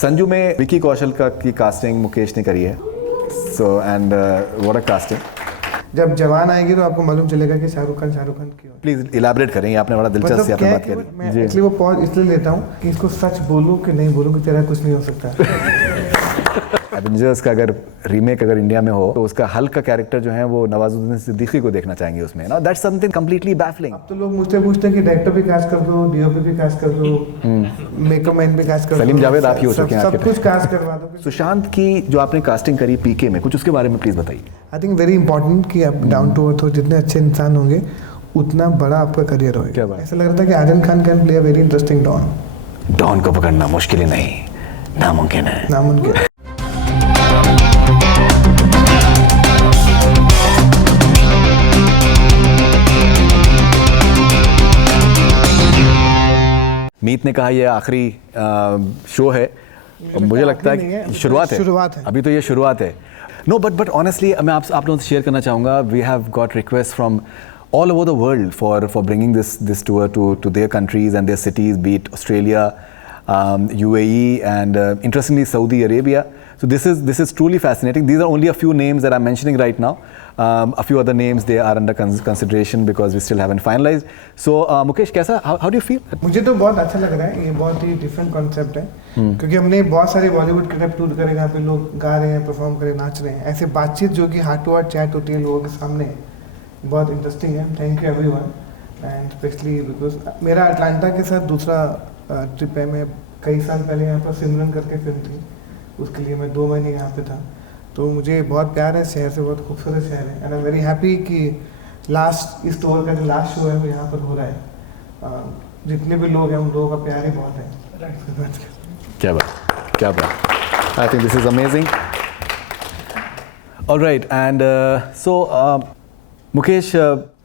संजू में विकी कौशल का की कास्टिंग मुकेश ने करी है। So and what a casting. जब जवान आएगी तो आपको मालूम चलेगा कि शाहरुख खान क्यों। प्लीज इलैबोरेट करें, आपने बड़ा दिलचस्प से आपने बात करी। मैं एक्चुअली वो पॉज इसलिए लेता हूँ कि इसको सच बोलूँ कि नहीं बोलूँ कि तेरा कुछ नहीं हो सकता। एवेंजर्स का अगर रीमेक अगर इंडिया में हो तो उसका हल्क का कैरेक्टर जो है वो नवाजुद्दीन सिद्दीकी को देखना चाहेंगे उसमें ना। That's something completely baffling. अब तो लोग मुझसे पूछते हैं कि डायरेक्टर भी कास्ट कर दो, डीओपी भी कास्ट कर दो, मेकअप मैन भी कास्ट कर दो। सलीम जावेद आप ही हो चुके हैं, सब कुछ कास्ट करवा दो। सुशांत की जो आपने कास्टिंग करी पीके में, कुछ उसके बारे में प्लीज बताइए। आई थिंक वेरी इंपॉर्टेंट कि आप डाउन टू अर्थ हो, जितने अच्छे इंसान होंगे उतना बड़ा आपका करियर होगा। ऐसा लग रहा था कि Aryan Khan can play a very interesting don. Don को पकड़ना मुश्किल ही नहीं, नामुमकिन है। नामुमकिन है। मीत ने कहा ये आखिरी शो है, मुझे लगता है कि शुरुआत है। अभी तो ये शुरुआत है। नो बट ऑनेस्टली मैं आप लोगों से शेयर करना चाहूँगा, we have got request from all over the world for bringing this tour to their countries and their cities, be it Australia, UAE, and interestingly Saudi Arabia. So this is truly fascinating. These are only a few names that I'm mentioning right now. A few other names they are under consideration because we still haven't finalized. So Mukesh, कैसा how do you feel? मुझे तो बहुत अच्छा लग रहा है, ये बहुत ही डिफरेंट कॉन्सेप्ट है। क्योंकि हमने बहुत सारे बॉलीवुड क्लिप टूर करे जहाँ पे लोग गा रहे हैं, परफॉर्म करे, नाच रहे हैं। ऐसे बातचीत जो कि हार्ट टू हार्ट चैट होती है लोगों के सामने, बहुत इंटरेस्टिंग है। Thank you everyone and specially because मेरा अटलांटा के साथ दूसरा ट्रिप है। मैं कई साल पहले यहाँ पर सिमरन करके फिल्म थी, उसके लिए मैं 2 महीने यहाँ पे था। तो मुझे बहुत प्यार है शहर से, बहुत खूबसूरत शहर है and I am very happy कि इस टूर का जो लास्ट शो है वो यहाँ पर हो रहा है। जितने भी लोग हैं उन लोगों का प्यार ही बहुत है। क्या बात। I think this is amazing. Alright and so Mukesh,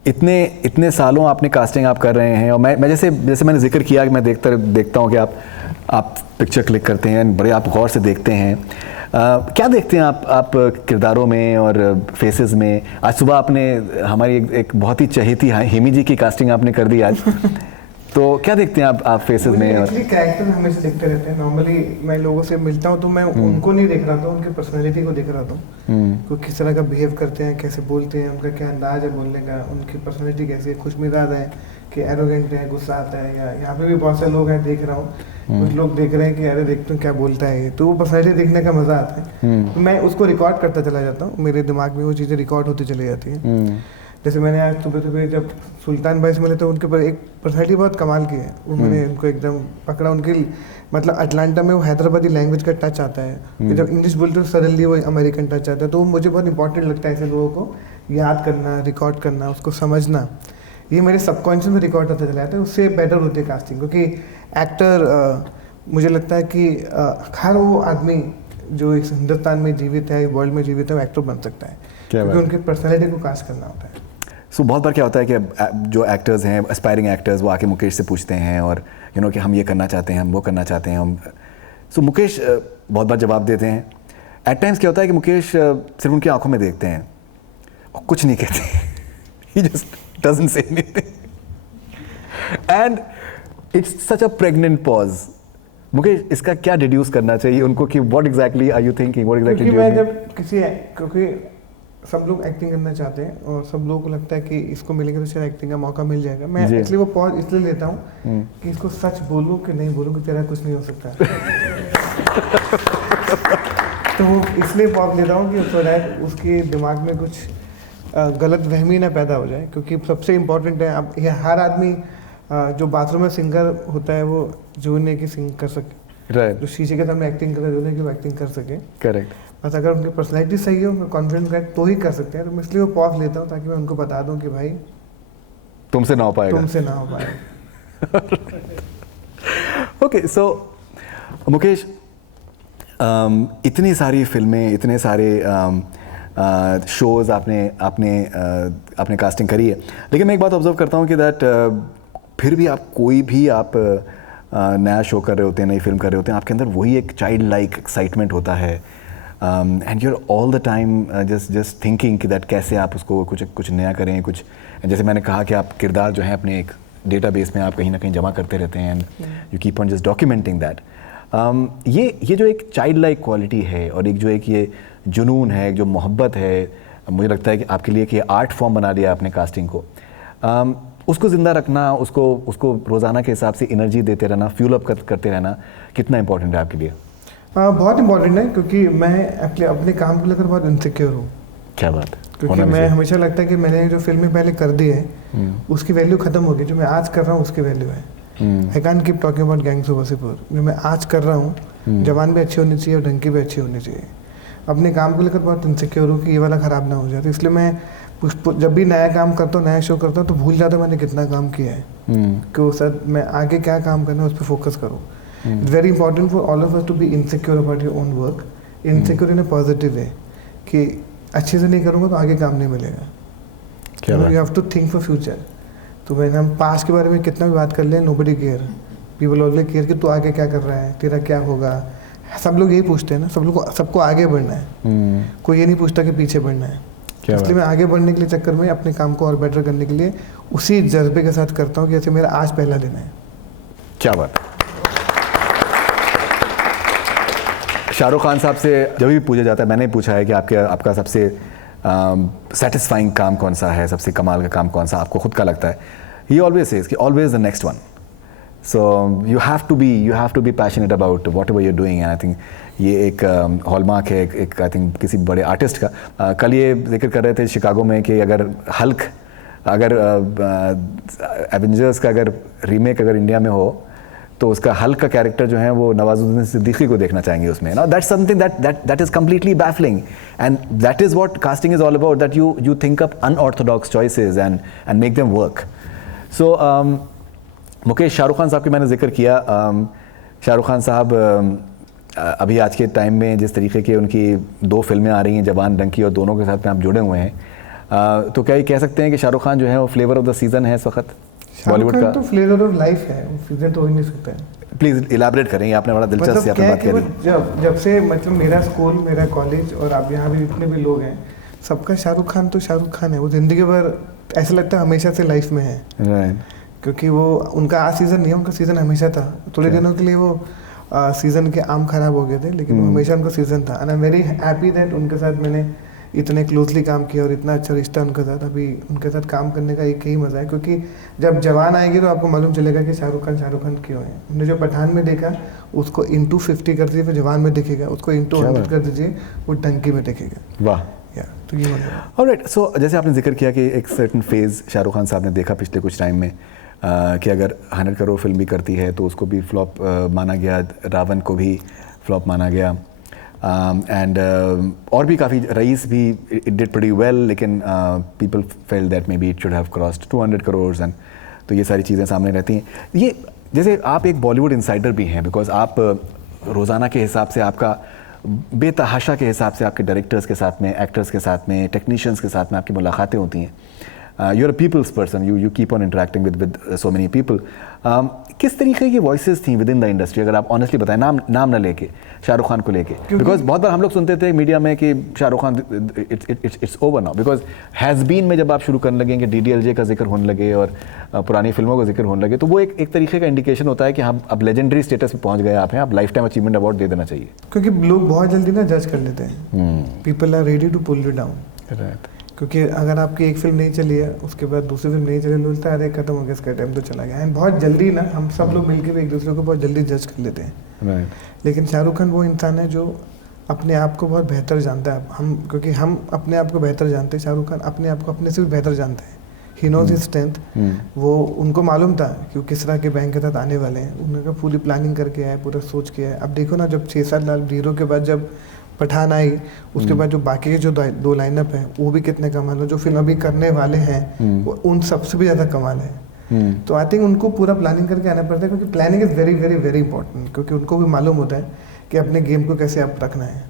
इतने सालों आपने कास्टिंग आप कर रहे हैं और मैं जैसे मैंने जिक्र किया कि मैं देखता हूँ कि आप पिक्चर क्लिक करते हैं, बड़े आप गौर से देखते हैं। क्या देखते हैं आप किरदारों में और फेसेस में? आज सुबह आपने हमारी एक बहुत ही चहेती हिमी जी की कास्टिंग आपने कर दी आज। तो क्या देखते हैं आप फेसेस में? एक्चुअली कैरेक्टर हमेशा देखते रहते हैं। नॉर्मली मैं लोगों से मिलता हूँ तो मैं उनको नहीं देख रहा था, उनकी पर्सनैलिटी को देख रहा था। वो किस तरह का बिहेव करते हैं, कैसे बोलते हैं, उनका क्या अंदाज है बोलने का, उनकी पर्सनैलिटी कैसी है, खुशमिजाज है कि एरोगेंट है, गुस्सा आता है। या यहाँ पे भी बहुत सारे लोग हैं, देख रहा हूँ कुछ लोग देख रहे हैं कि अरे देखते हैं क्या बोलता है ये, तो वो पर्सनैलिटी देखने का मजा आता है। तो मैं उसको रिकॉर्ड करता चला जाता हूँ, मेरे दिमाग में वो चीज़ें रिकॉर्ड होती चली जाती हैं। जैसे मैंने आज सुबह जब सुल्तान भाई से मिले तो उनके ऊपर एक पर्सनैलिटी बहुत कमाल की है। वो मैंने उनको एकदम पकड़ा। उनकी मतलब अटलांटा में वो हैदराबादी लैंग्वेज का टच आता है कि जब इंग्लिश बोलते हो सडनली वो अमेरिकन टच आता है। तो मुझे बहुत इंपॉर्टेंट लगता है ऐसे लोगों को याद करना, रिकॉर्ड करना, उसको समझना। ये मेरे सबकॉन्शियस में रिकॉर्ड होता चला जाता है। उससे बेटर होती है कास्टिंग, क्योंकि एक्टर मुझे लगता है कि हर वो आदमी जो इस हिंदुस्तान में जीवित है, वर्ल्ड में जीवित है, वो एक्टर बन सकता है, क्योंकि उनकी पर्सनैलिटी को कास्ट करना होता है। सो बहुत बार क्या होता है कि जो एक्टर्स हैं, एस्पायरिंग एक्टर्स, वो आके मुकेश से पूछते हैं और कि हम ये करना चाहते हैं, हम वो करना चाहते हैं हम। सो मुकेश बहुत बार जवाब देते हैं। एट टाइम्स क्या होता है कि मुकेश सिर्फ उनकी आंखों में देखते हैं और कुछ नहीं कहते। He just doesn't say anything. And it's such a pregnant pause. Mukesh, इसका क्या डिड्यूस करना चाहिए उनको कि what exactly are you thinking? What exactly do you mean? क्योंकि सब लोग एक्टिंग करना चाहते हैं और सब लोगों को लगता है कि इसको मिलेगा तो शायद एक्टिंग का मौका मिल जाएगा। मैं एक्चुअली वो पॉज इसलिए लेता हूँ कि इसको सच बोलूँ कि नहीं बोलूँ कि तेरा कुछ नहीं हो सकता। तो वो इसलिए पॉज लेता हूँ कि शायद उसके दिमाग में कुछ गलत वहमी ना पैदा हो जाए। क्योंकि सबसे इम्पोर्टेंट है, अब ये हर आदमी जो बाथरूम में सिंगर होता है वो जूने की सिंग कर सके, जो शीशे के सामने एक्टिंग कर रहे हैं वो एक्टिंग कर सके। करेक्ट। बस अगर उनकी पर्सनैलिटी सही हो, उनका कॉन्फिडेंस है तो ही कर सकते हैं। तो मैं इसलिए वो पॉज लेता हूँ ताकि मैं उनको बता दूं कि भाई तुमसे ना हो पाएगा। ओके, सो मुकेश, इतनी सारी फिल्में, इतने सारे शोज़ आपने कास्टिंग करी है, लेकिन मैं एक बात ऑब्जर्व करता हूँ कि दैट फिर भी कोई भी नया शो कर रहे होते हैं, नई फिल्म कर रहे होते हैं, आपके अंदर वही एक चाइल्ड लाइक एक्साइटमेंट होता है and you are all the time just thinking कि दैट कैसे आप उसको कुछ नया करें। कुछ जैसे मैंने कहा कि आप किरदार जो है अपने एक डेटाबेस में आप कहीं ना कहीं जमा करते रहते हैं and you keep on just documenting that. ये जो एक चाइल्ड लाइक क्वालिटी है और एक जो एक ये जुनून है, एक जो मोहब्बत है, मुझे लगता है कि आपके लिए कि आर्ट फॉर्म बना दिया आपने कास्टिंग को, उसको ज़िंदा रखना, उसको रोज़ाना के हिसाब से एनर्जी देते रहना, फ्यूल अप करते रहना कितना इंपॉर्टेंट है आपके लिए? बहुत इंपॉर्टेंट है, क्योंकि मैं अपने काम को लेकर बहुत इनसिक्योर हूँ। क्या बात है। क्योंकि मैं हमेशा लगता है कि मैंने जो फिल्में पहले कर दी है उसकी वैल्यू खत्म हो गई, जो मैं आज कर रहा हूँ उसकी वैल्यू है। I can't keep talking about gangs of Wasseypur. जो मैं आज कर रहा हूँ जवान भी अच्छी होनी चाहिए और डंकी भी अच्छी होनी चाहिए। अपने काम को लेकर बहुत इनसिक्योर हूँ कि ये वाला ख़राब ना हो जाए, तो इसलिए मैं जब भी नया काम करता हूँ, नया शो करता हूँ, तो भूल जाता हूँ मैंने कितना काम किया है, कि सर मैं आगे क्या काम करना है उस पर फोकस करूँ। It's very important for all of us to be insecure about your own work, insecure in a positive way, कि अच्छे से नहीं करूँगा तो आगे काम नहीं मिलेगा। You have to think for future. तो मैंने हम पास्ट के बारे में कितना भी बात कर लें, nobody care, people always care कि तू आगे क्या कर रहा है, तेरा क्या होगा। सब लोग यही पूछते हैं ना, सबको आगे बढ़ना है, कोई ये नहीं पूछता कि पीछे बढ़ना है। इसलिए मैं आगे बढ़ने के लिए चक्कर में अपने काम को और बेटर करने के लिए उसी जज्बे के साथ करता हूँ कि जैसे मेरा आज पहला दिन है। क्या बात है। शाहरुख खान साहब से जब भी पूछा जाता है, मैंने पूछा है कि आपका सबसे सेटिस्फाइंग काम कौन सा है, सबसे कमाल का काम कौन सा आपको खुद का लगता है, ही ऑलवेज सेज कि always the next one. So you have to be passionate about whatever you're doing. I think ये एक हॉलमार्क है एक आई थिंक किसी बड़े आर्टिस्ट का। कल ये जिक्र कर रहे थे शिकागो में कि अगर एवेंजर्स का अगर रीमेक अगर इंडिया में हो तो उसका हल्क का कैरेक्टर जो है वो नवाजुद्दीन सिद्दीकी को देखना चाहेंगे उसमें। ना that's something that is completely baffling, and that is what casting is all about, that you think up unorthodox choices and make them work. So Mukesh, Shahrukh Khan साहब की मैंने जिक्र किया। शाहरुख खान साहब अभी आज के टाइम में जिस तरीके की उनकी 2 फिल्में आ रही हैं, जवान डंकी, और दोनों के साथ में आप जुड़े हुए हैं, तो क्या ये कह सकते हैं कि शाहरुख खान जो है वो फ्लेवर ऑफ द सीजन है इस वक्त बॉलीवुड का? तो फ्लेवर ऑफ लाइफ है, वो सीजन तो हो ही नहीं सकता है। प्लीज इलाबरेट करें, आपने बड़ा दिलचस्प मतलब बात करी। जब से मतलब मेरा स्कूल, मेरा कॉलेज और आप यहाँ भी जितने भी लोग हैं, सबका शाहरुख खान तो शाहरुख खान है। वो जिंदगी भर ऐसा लगता है हमेशा से लाइफ में है, क्योंकि वो उनका आज सीजन नहीं है, उनका सीजन हमेशा था। थोड़े दिनों के लिए वो सीजन के आम खराब हो गए थे, लेकिन वो हमेशा उनका सीजन था। And I am very happy that उनके साथ मैंने इतने क्लोजली काम किया और इतना अच्छा रिश्ता उनके साथ। अभी उनके साथ काम करने का एक ही मज़ा है, क्योंकि जब जवान आएगी तो आपको मालूम चलेगा कि शाहरुख खान क्यों है। हमने जो पठान में देखा उसको इंटू 50 कर दीजिए, फिर जवान में दिखेगा, उसको इंटू 100 कर दीजिए, वो डंकी में दिखेगा। वाह। तो ये मतलब ऑलराइट। सो जैसे आपने जिक्र किया कि एक सर्टन फेज़ शाहरुख खान साहब ने देखा पिछले कुछ टाइम में कि अगर 100 करोड़ फिल्म भी करती है तो उसको भी फ्लॉप माना गया, रावण को भी फ्लॉप माना गया, एंड और भी काफ़ी, रईस भी इट डिड प्रीटी वेल, लेकिन people felt that may be it should have crossed 200 crore, and तो ये सारी चीज़ें सामने रहती हैं। ये जैसे आप एक बॉलीवुड इंसाइडर भी हैं, बिकॉज आप रोज़ाना के हिसाब से, आपका बेतहाशा के हिसाब से आपके डायरेक्टर्स के साथ में, एक्टर्स के साथ में, टेक्नीशियंस के साथ में आपकी मुलाकातें होती हैं। You are a people's person, you keep on interacting with so many people. किस तरीके की वॉइसेस थी विद इन द इंडस्ट्री, अगर आप ऑनेस्टली बताएं, नाम ना लेके, शाहरुख खान को लेके? बिकॉज बहुत बार हम लोग सुनते थे मीडिया में कि Shahrukh Khan it's over now, because has been में जब आप शुरू करने लगे कि DDLJ का जिक्र होने लगे और पुरानी फिल्मों का जिक्र होने लगे, तो वो एक तरीके का इंडिकेशन होता है कि हम अब लेजेंडरी स्टेटस पे पहुंच गए आप हैं, आप लाइफ टाइम अचीवमेंट अवार्ड दे देना चाहिए। क्योंकि लोग बहुत जल्दी ना जज कर लेते हैं, people are ready to pull you down. क्योंकि अगर आपकी एक फिल्म नहीं चली है, उसके बाद दूसरी फिल्म नहीं चली, बोलता है अरे खत्म हो गया, इसका टाइम तो चला गया। एंड बहुत जल्दी ना हम सब लोग मिलकर भी एक दूसरे को बहुत जल्दी जज कर लेते हैं। लेकिन शाहरुख खान वो इंसान है जो अपने आप को बहुत बेहतर जानता है। क्योंकि हम अपने आप को बेहतर जानते हैं, शाहरुख खान अपने आप को अपने से भी बेहतर जानते हैं। He knows his strength. वो उनको मालूम था कि वो किस तरह के बैंक के साथ आने वाले हैं, उनका पूरी प्लानिंग करके आए, पूरा सोच के आए। अब देखो ना, जब 6-7 लाख हीरो के बाद जब पठान आई, उसके बाद जो बाकी के जो 2 लाइनअप है वो भी कितने कमाल है, जो फिल्म अभी करने वाले हैं वो उन सबसे भी ज़्यादा कमाल है। तो आई थिंक उनको पूरा प्लानिंग करके आना पड़ता है, क्योंकि planning is very very very important. क्योंकि उनको भी मालूम होता है कि अपने गेम को कैसे आप रखना है,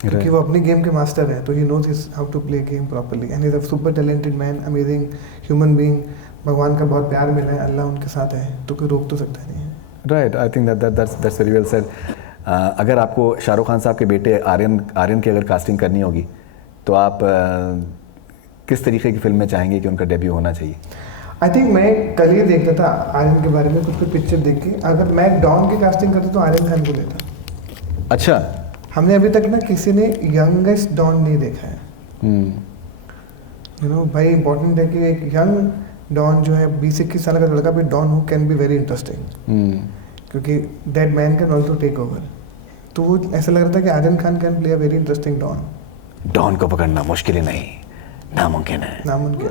क्योंकि वो अपने गेम के मास्टर है। तो he knows how to play game properly, and is a super talented man, amazing human being. भगवान का बहुत प्यार मिला है, अल्लाह उनके साथ है, तो कोई रोक तो सकता नहीं है। Right, I think that's very well said. अगर आपको शाहरुख खान साहब के बेटे आर्यन की अगर कास्टिंग करनी होगी तो आप किस तरीके की फिल्म में चाहेंगे कि उनका डेब्यू होना चाहिए? आई थिंक मैं कल ही देख रहा था आर्यन के बारे में कुछ पिक्चर देख के, अगर मैं डॉन की कास्टिंग करता तो आर्यन खान को लेता। अच्छा, हमने अभी तक ना किसी ने यंगेस्ट डॉन नहीं देखा है। यू नो भाई इंपॉर्टेंट है कि एक यंग डॉन जो है 20-21 साल का लड़का भी डॉन हो कैन बी वेरी इंटरेस्टिंग, क्योंकि that man can also take over. तो वो ऐसा लग रहा था कि Aryan Khan can play a very interesting don. Don को पकड़ना मुश्किल ही नहीं, नामुमकिन है। नामुमकिन।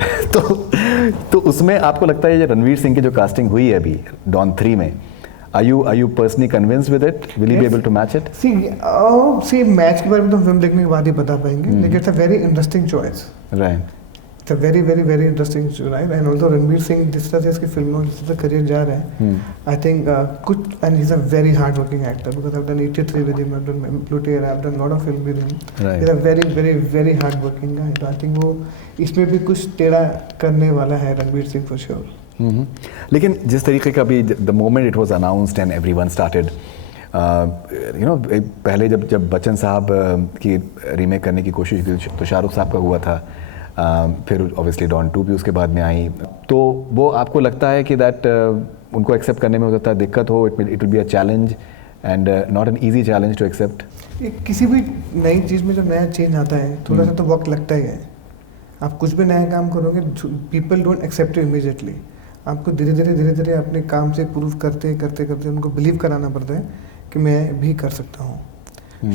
तो उसमें आपको लगता है ये रणवीर सिंह की जो कास्टिंग हुई है अभी डॉन 3 में, are you personally convinced with it? Will you be able to match it? See match के बारे में तो फिल्म देखने के बाद ही बता पाएंगे, लेकिन it's a very interesting choice. Right. It's a very very very interesting choice and also Ranveer Singh जिस तरह से इसकी फिल्मों जिस तरह करियर जा रहा है, आई थिंक कुछ and he is a very hard working actor because I have done 83 with him, I have done प्लूटियर, I have done lot of film with him. He is a very very very hard working guy. तो I think वो इसमें भी कुछ टेढ़ा करने वाला है रणवीर सिंह फॉर श्योर। लेकिन जिस तरीके का भी the moment it was announced and everyone started you know, पहले जब बच्चन साहब की रीमेक करने की कोशिश की तो शाहरुख साहब का हुआ था, फिर ऑब्वियसली डॉन 2 भी उसके बाद में आई, तो वो आपको लगता है कि दैट उनको एक्सेप्ट करने में हो सकता है दिक्कत हो, it will be a challenge and not an easy challenge to accept? किसी भी नई चीज़ में जब नया चेंज आता है थोड़ा सा तो वक्त लगता ही है। आप कुछ भी नया काम करोगे, people don't accept you immediately. आपको धीरे धीरे अपने काम से प्रूव करते करते उनको बिलीव कराना पड़ता है कि मैं भी कर सकता हूँ।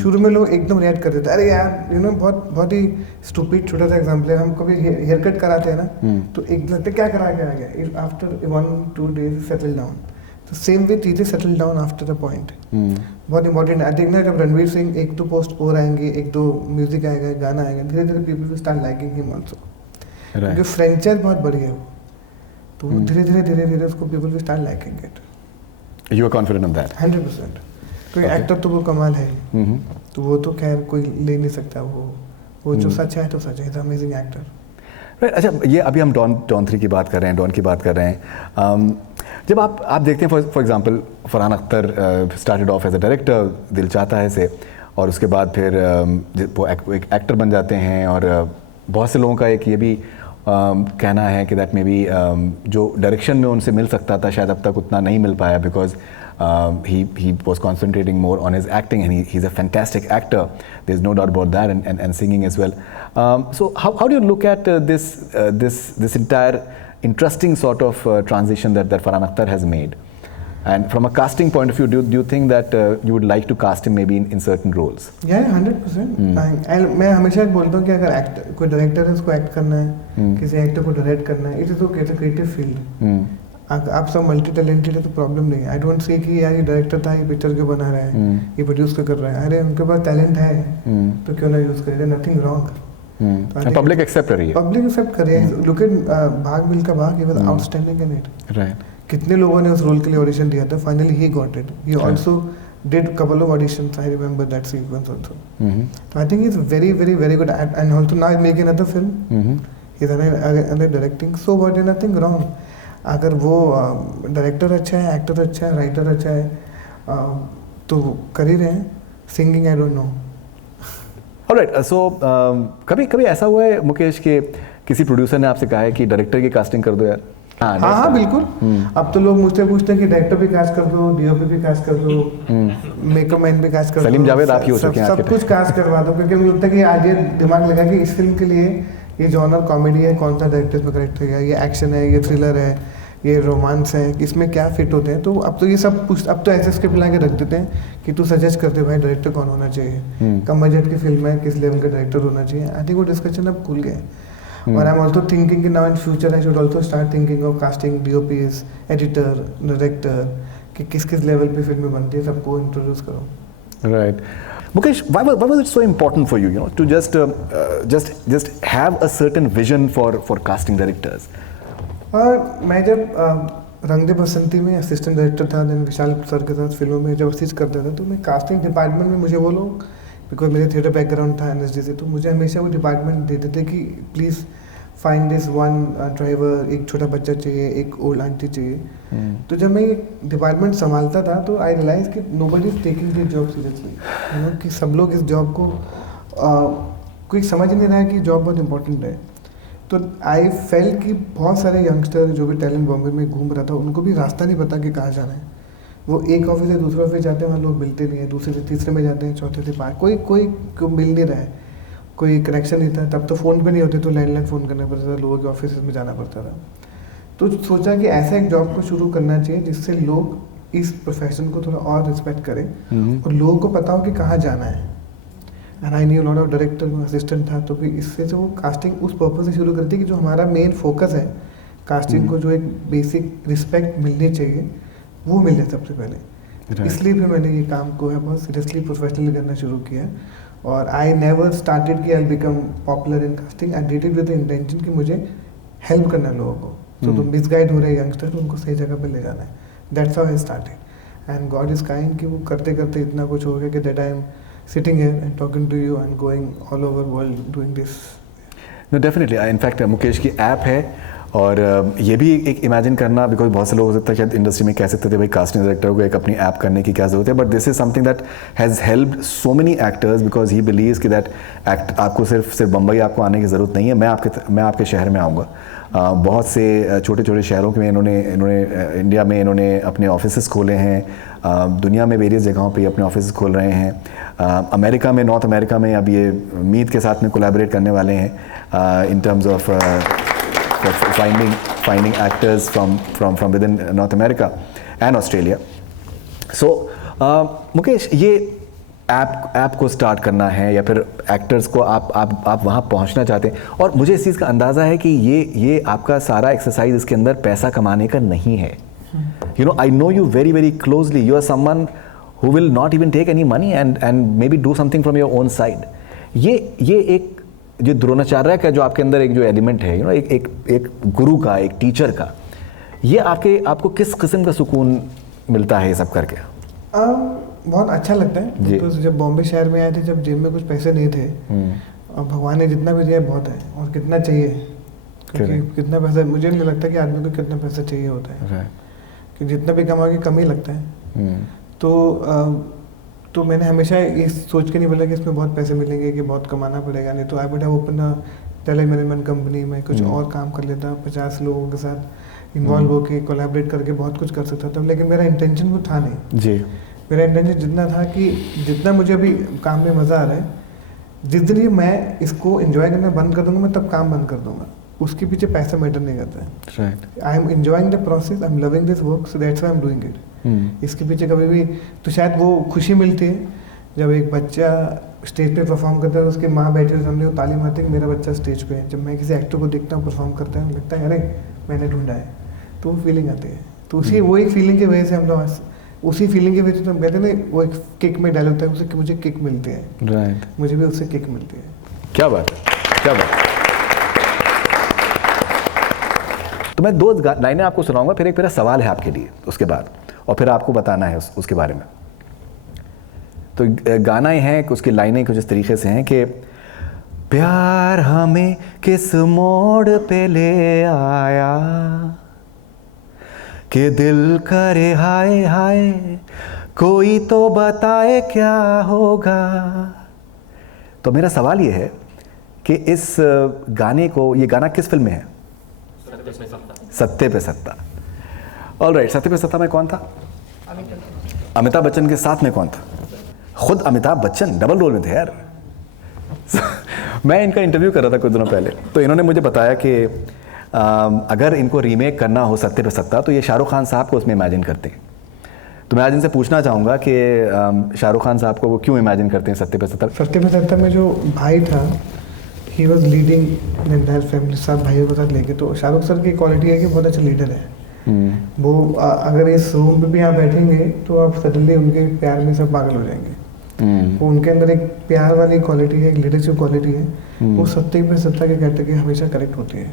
शुरू में लोग एकदम रिएक्ट कर देते हैं, अरे यार यू नो बहुत ही स्टूपिड छोटा सा एग्जांपल है, हम कभी हेयर कट कराते हैं ना तो एक लगता है क्या करा के आ गया, आफ्टर 1-2 डेज सेटल डाउन। तो सेम वे चीज़ें settle down after a point. बहुत इंपॉर्टेंट है। आई थिंक ना जब रणवीर सिंह 1-2 पोस्ट और आएंगे, 1-2 म्यूजिक आएगा, गाना आएगा, धीरे धीरे people will start liking him also, क्योंकि फ्रेंचाइज बहुत बढ़िया है वो। तो धीरे धीरे उसको people will start liking it. You are confident on that? 100%। कोई एक्टर तो वो कमाल है, तो वो तो खैर कोई ले नहीं सकता, वो जो सच है तो सच है, इज अमेजिंग एक्टर। अच्छा, ये अभी हम डॉन 3 की बात कर रहे हैं, डॉन की बात कर रहे हैं। जब आप देखते हैं for example Farhan Akhtar started off as a director, Dil Chahta है से, और उसके बाद फिर वो एक एक्टर बन जाते हैं, और बहुत से लोगों का एक ये भी कहना है कि दैट मे बी जो डायरेक्शन में उनसे मिल सकता था शायद अब तक उतना नहीं मिल पाया, because he was concentrating more on his acting, and he's a fantastic actor. There's no doubt about that, and singing as well. So how do you look at this entire interesting sort of transition that Farhan Akhtar has made? And from a casting point of view, do you think that you would like to cast him maybe in certain roles? Yeah, 100%. मैं हमेशा बोलता हूँ कि अगर कोई director है उसको act करना है, किसी एक्टर को डायरेक्ट करना है, it is okay, it's a creative field. आप सब मल्टी टैलेंटेड है तो प्रॉब्लम नहीं है। आई डोंट से कि यार ये डायरेक्टर था, ये पिक्चर क्यों बना रहा है, ये प्रोड्यूस क्यों कर रहा है, अरे उनके पास टैलेंट है तो क्यों ना यूज करें, नथिंग रॉन्ग। पब्लिक एक्सेप्ट कर रही है, पब्लिक एक्सेप्ट कर रही है। लुक एट भाग मिल्खा भाग, he was outstanding in it. Right. कितने लोगों ने उस रोल के लिए ऑडिशन दिया था, finally he got it. He also did couple of auditions, I remember that sequence also. So I think he's very very very good at, and also now he's making another film. He's another directing, so what, is nothing wrong. अगर वो director अच्छा है, actor अच्छा है, writer अच्छा है, तो कर ही रहे हैं। Singing I don't know. Alright, so कभी ऐसा हुआ है मुकेश कि किसी प्रोड्यूसर ने आपसे कहा है कि डायरेक्टर की कास्टिंग कर दो यार? हाँ बिल्कुल। अब तो लोग मुझसे पूछते हैं कि डायरेक्टर भी कास्ट कर दो, डीओपी भी कास्ट कर दो, मेकअप मैन भी कास्ट कर दो, सलीम जावेद आप ही हो चुके हैं, सब कुछ कास्ट करवा दो, क्योंकि मुझे लगता है कि आज ये दिमाग लगा कि इस फिल्म के लिए ये जॉनर कॉमेडी है, कौन सा डायरेक्टर इसमें करेक्ट है, ये एक्शन है, ये थ्रिलर है, ये रोमांस है, इसमें क्या फिट होते हैं। तो अब तो ये सब अब तो ऐसे स्क्रिप्ट ला के रख देते हैं कि तू सजेस्ट करते भाई डायरेक्टर कौन होना चाहिए, कम बजट की फिल्म है, किस लेवल का डायरेक्टर होना चाहिए। आई थिंक वो डिस्कशन अब खुल गया। और आई एम ऑल्सो थिंकिंग कि now in future I should also start thinking of casting DOPs, editor, director, कि किस किस लेवल पे फिल्में बनती है, सबको इंट्रोड्यूस करो। Right. Mukesh, why was it so important for you, to just have a certain vision for casting directors? मैं जब रंग दे बसंती में असिस्टेंट डायरेक्टर था, देन विशाल सर के साथ फिल्मों में जब असिस्ट करता था, तो मैं कास्टिंग डिपार्टमेंट में मुझे वो लोग, बिकॉज मेरे थिएटर बैकग्राउंड था एनएसडी से, तो मुझे हमेशा वो डिपार्टमेंट देते थे कि please find this one driver, एक छोटा बच्चा चाहिए, एक ओल्ड आंटी चाहिए। तो जब मैं ये डिपार्टमेंट संभालता था तो आई रियलाइज कि nobody is taking this job seriously, कि सब लोग इस जॉब को कोई समझ नहीं रहा है कि जॉब बहुत इंपॉर्टेंट है। तो आई फेल कि बहुत सारे यंगस्टर जो भी टैलेंट बॉम्बे में घूम रहा था उनको भी रास्ता नहीं पता कि कहाँ जाना है। वो एक ऑफिस से दूसरे ऑफिस जाते हैं, वहाँ लोग मिलते नहीं है, दूसरे से तीसरे में जाते हैं, चौथे से पाँच, कोई मिल नहीं रहा है, कोई कनेक्शन नहीं था। तब तो फ़ोन पे नहीं होते तो लैंडलाइन फ़ोन करना पड़ता था, लोगों के ऑफिस में जाना पड़ता था। तो सोचा कि ऐसा एक जॉब को शुरू करना चाहिए जिससे लोग इस प्रोफेशन को थोड़ा और रिस्पेक्ट करें और लोगों को पता हो कि कहाँ जाना है। And I knew lot of director, assistant था, तो फिर इससे जो कास्टिंग उस पर्पज से शुरू करती है कि जो हमारा मेन फोकस है कास्टिंग को जो एक बेसिक रिस्पेक्ट मिलनी चाहिए वो मिले सबसे पहले। इसलिए भी मैंने ये काम को है बहुत सीरियसली प्रोफेशनली करना शुरू किया। और आई नेवर स्टार्टेड कि I become popular in casting, I did it with the intention कि मुझे हेल्प करना है लोगों को। तो मिसगाइड हो रहे यंगस्टर, तो उनको सही जगह पे ले जाना है। That's how I started and god is kind कि वो करते करते इतना कुछ हो गया कि that I am sitting here and talking to you and going all over world doing this. No definitely, in fact Mukesh की ऐप है और ये भी एक इमेजिन करना, बिकॉज बहुत से लोग हो सकता है शायद इंडस्ट्री में कह सकते थे भाई कास्टिंग डायरेक्टर को एक अपनी ऐप करने की क्या ज़रूरत है, but this is something that has helped so many actors because he believes कि दैट एक्ट आपको सिर्फ बम्बई आपको आने की ज़रूरत नहीं है, मैं आपके शहर में आऊँगा। बहुत से छोटे छोटे शहरों में इन्होंने इंडिया में इन्होंने अपने ऑफिसेस खोले हैं, दुनिया में वेरियस जगहों पे अपने ऑफिस खोल रहे हैं। अमेरिका में, नॉर्थ अमेरिका में अब ये मीत के साथ में कोलैबोरेट करने वाले हैं इन terms of finding actors from within North America and Australia. So Mukesh, ये ऐप को स्टार्ट करना है या फिर एक्टर्स को आप वहाँ पहुँचना चाहते हैं, और मुझे इस चीज़ का अंदाज़ा है कि ये आपका सारा एक्सरसाइज इसके अंदर पैसा कमाने का नहीं है। You know, I know you very very closely. You are someone who will not even take any money and maybe do something from your own side. ये एक जो द्रोणाचार्य का जो आपके अंदर एक जो एलिमेंट है, यू नो, एक गुरु का, एक टीचर का, ये आपको किस किस्म का सुकून मिलता है ये सब करके? बहुत अच्छा लगता है। तो जब बॉम्बे शहर में आए थे, जब जेब में कुछ पैसे नहीं थे, और भगवान ने जितना भी दिया बहुत है, और कितना चाहिए, क्योंकि कितना पैसा, मुझे नहीं लगता कि आदमी को कितना पैसा चाहिए होता है, कि जितना भी कमाओगे कम ही लगता है। तो मैंने हमेशा ये सोच के नहीं बोला कि इसमें बहुत पैसे मिलेंगे, कि बहुत कमाना पड़ेगा, नहीं तो I would have open a tele management company में कुछ और काम कर लेता, 50 लोगों के साथ इन्वॉल्व होके कोलैबोरेट करके बहुत कुछ कर सकता था। लेकिन मेरा इंटेंशन वो था नहीं जी। मेरा इंटेंशन जितना था कि जितना मुझे अभी काम में मज़ा आ रहा है, जिस दिन ही मैं इसको एंजॉय करना बंद कर दूंगा, मैं तब काम बंद कर दूंगा। उसके पीछे पैसा मैटर नहीं करता है। I am enjoying the process, I am loving this work, so that's why I am doing it. इसके पीछे कभी भी तो शायद वो खुशी मिलती है जब एक बच्चा स्टेज पे परफॉर्म करता है, उसकी माँ बैठे सामने, वो ताली मारती है कि मेरा बच्चा स्टेज पे है। जब मैं किसी एक्टर को देखता हूँ परफॉर्म करता है, लगता है अरे मैंने ढूंढा है, तो वो फीलिंग आती है। तो उसी वो एक फीलिंग की वजह से हम लोग उसी फीलिंग की वजह से, तो कहते ना वो एक किक में डाल होता है, उससे मुझे किक मिलती है। राइट, मुझे भी उससे किक मिलती है। क्या बात है, क्या बात। तो मैं 2 लाइनें आपको सुनाऊंगा, फिर एक मेरा सवाल है आपके लिए उसके बाद, और फिर आपको बताना है उसके बारे में। तो गाना ही है, उसकी लाइनें कुछ इस तरीके से हैं कि प्यार हमें किस मोड़ पे ले आया कि दिल करे हाय हाय, कोई तो बताए क्या होगा। तो मेरा सवाल ये है कि इस गाने को, ये गाना किस फिल्म में है? सत्ते पे सत्ता। ऑलराइट, सत्ते पे सत्ता में कौन था? अमिताभ बच्चन के साथ में कौन था? खुद अमिताभ बच्चन डबल रोल में थे यार। मैं इनका इंटरव्यू कर रहा था कुछ दिनों पहले, तो इन्होंने मुझे बताया कि अगर इनको रीमेक करना हो सत्ते पे सत्ता, तो ये शाहरुख खान साहब को उसमें इमेजिन करते हैं। तो मैं आज इनसे पूछना चाहूँगा कि शाहरुख खान साहब को वो क्यों इमेजिन करते हैं सत्ते पे सत्ता? सत्ते पे सत्ता में जो भाई था, he was leading the entire family, 7 भाइयों के साथ लेके। तो शाहरुख सर की क्वालिटी है कि बहुत अच्छा लीडर है। वो अगर इस रूम पे भी आप बैठेंगे तो आप सडनली उनके प्यार में सब पागल हो जाएंगे। वो उनके अंदर एक प्यार वाली क्वालिटी है, एक लीडरशिप क्वालिटी है, वो सत्ते पे सत्ता के कहते हैं हमेशा करेक्ट होती है।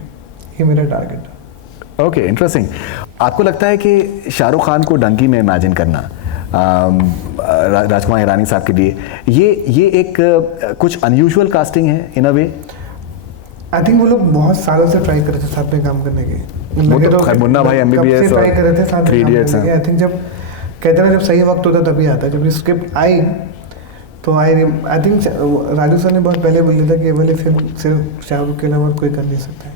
ये मेरा टारगेट है। Okay, interesting. आपको लगता है कि शाहरुख खान को डंकी में इमेजिन करना राजकुमार हिरानी साहब के लिए ये एक कुछ अनयूजुअल कास्टिंग है इन अ वे? आई थिंक वो लोग बहुत सालों से ट्राई कर रहे थे साथ में काम करने के। मुन्ना भाई MBBS ट्राई कर रहे थे साथ में 3 Idiots। आई थिंक जब कहते हैं जब सही वक्त होता तभी आता है। जब स्क्रिप्ट आई तो आई थिंक राजू सर ने बहुत पहले बोल दिया था कि ये वाली फिल्म सिर्फ शाहरुख के अलावा कोई कर नहीं सकता है।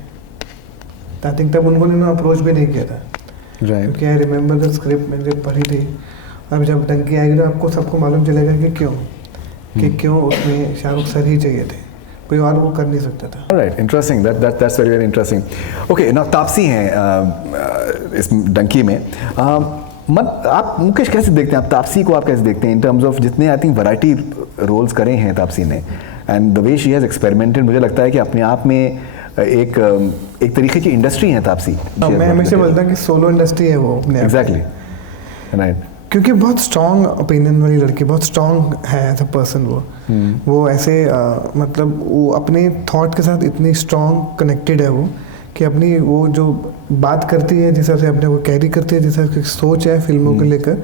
आई थिंक तब उनको इन्होंने अप्रोच भी नहीं किया था, क्योंकि आई रिमेंबर द स्क्रिप्ट मैंने जब पढ़ी थी, अब जब डंकी आएगी तो आपको सबको मालूम चलेगा कि क्यों उसमें शाहरुख सर ही चाहिए थे, कोई और वो कर नहीं सकता था। Alright, interesting. That's very interesting. Okay, now Taapsee हैं इस डंकी में। आप मुकेश कैसे देखते हैं, आप तापसी को आप कैसे देखते हैं इन टर्म्स ऑफ जितने आई थिंक वैरायटी रोल्स करे हैं तापसी ने, and the way she has experimented, मुझे लगता है कि अपने आप में एक तरीके की इंडस्ट्री है तापसी। मैं हमेशा बोलता हूँ कि सोलो इंडस्ट्री है वो अपने। Exactly, right. क्योंकि बहुत स्ट्रॉन्ग ओपिनियन वाली लड़की, बहुत स्ट्रॉन्ग है एज अ पर्सन वो ऐसे मतलब वो अपने थॉट के साथ इतनी स्ट्रॉन्ग कनेक्टेड है वो, कि अपनी वो जो बात करती है, जिस हिसाब से अपने को कैरी करती है, जिस हिसाब से सोच है फिल्मों को लेकर,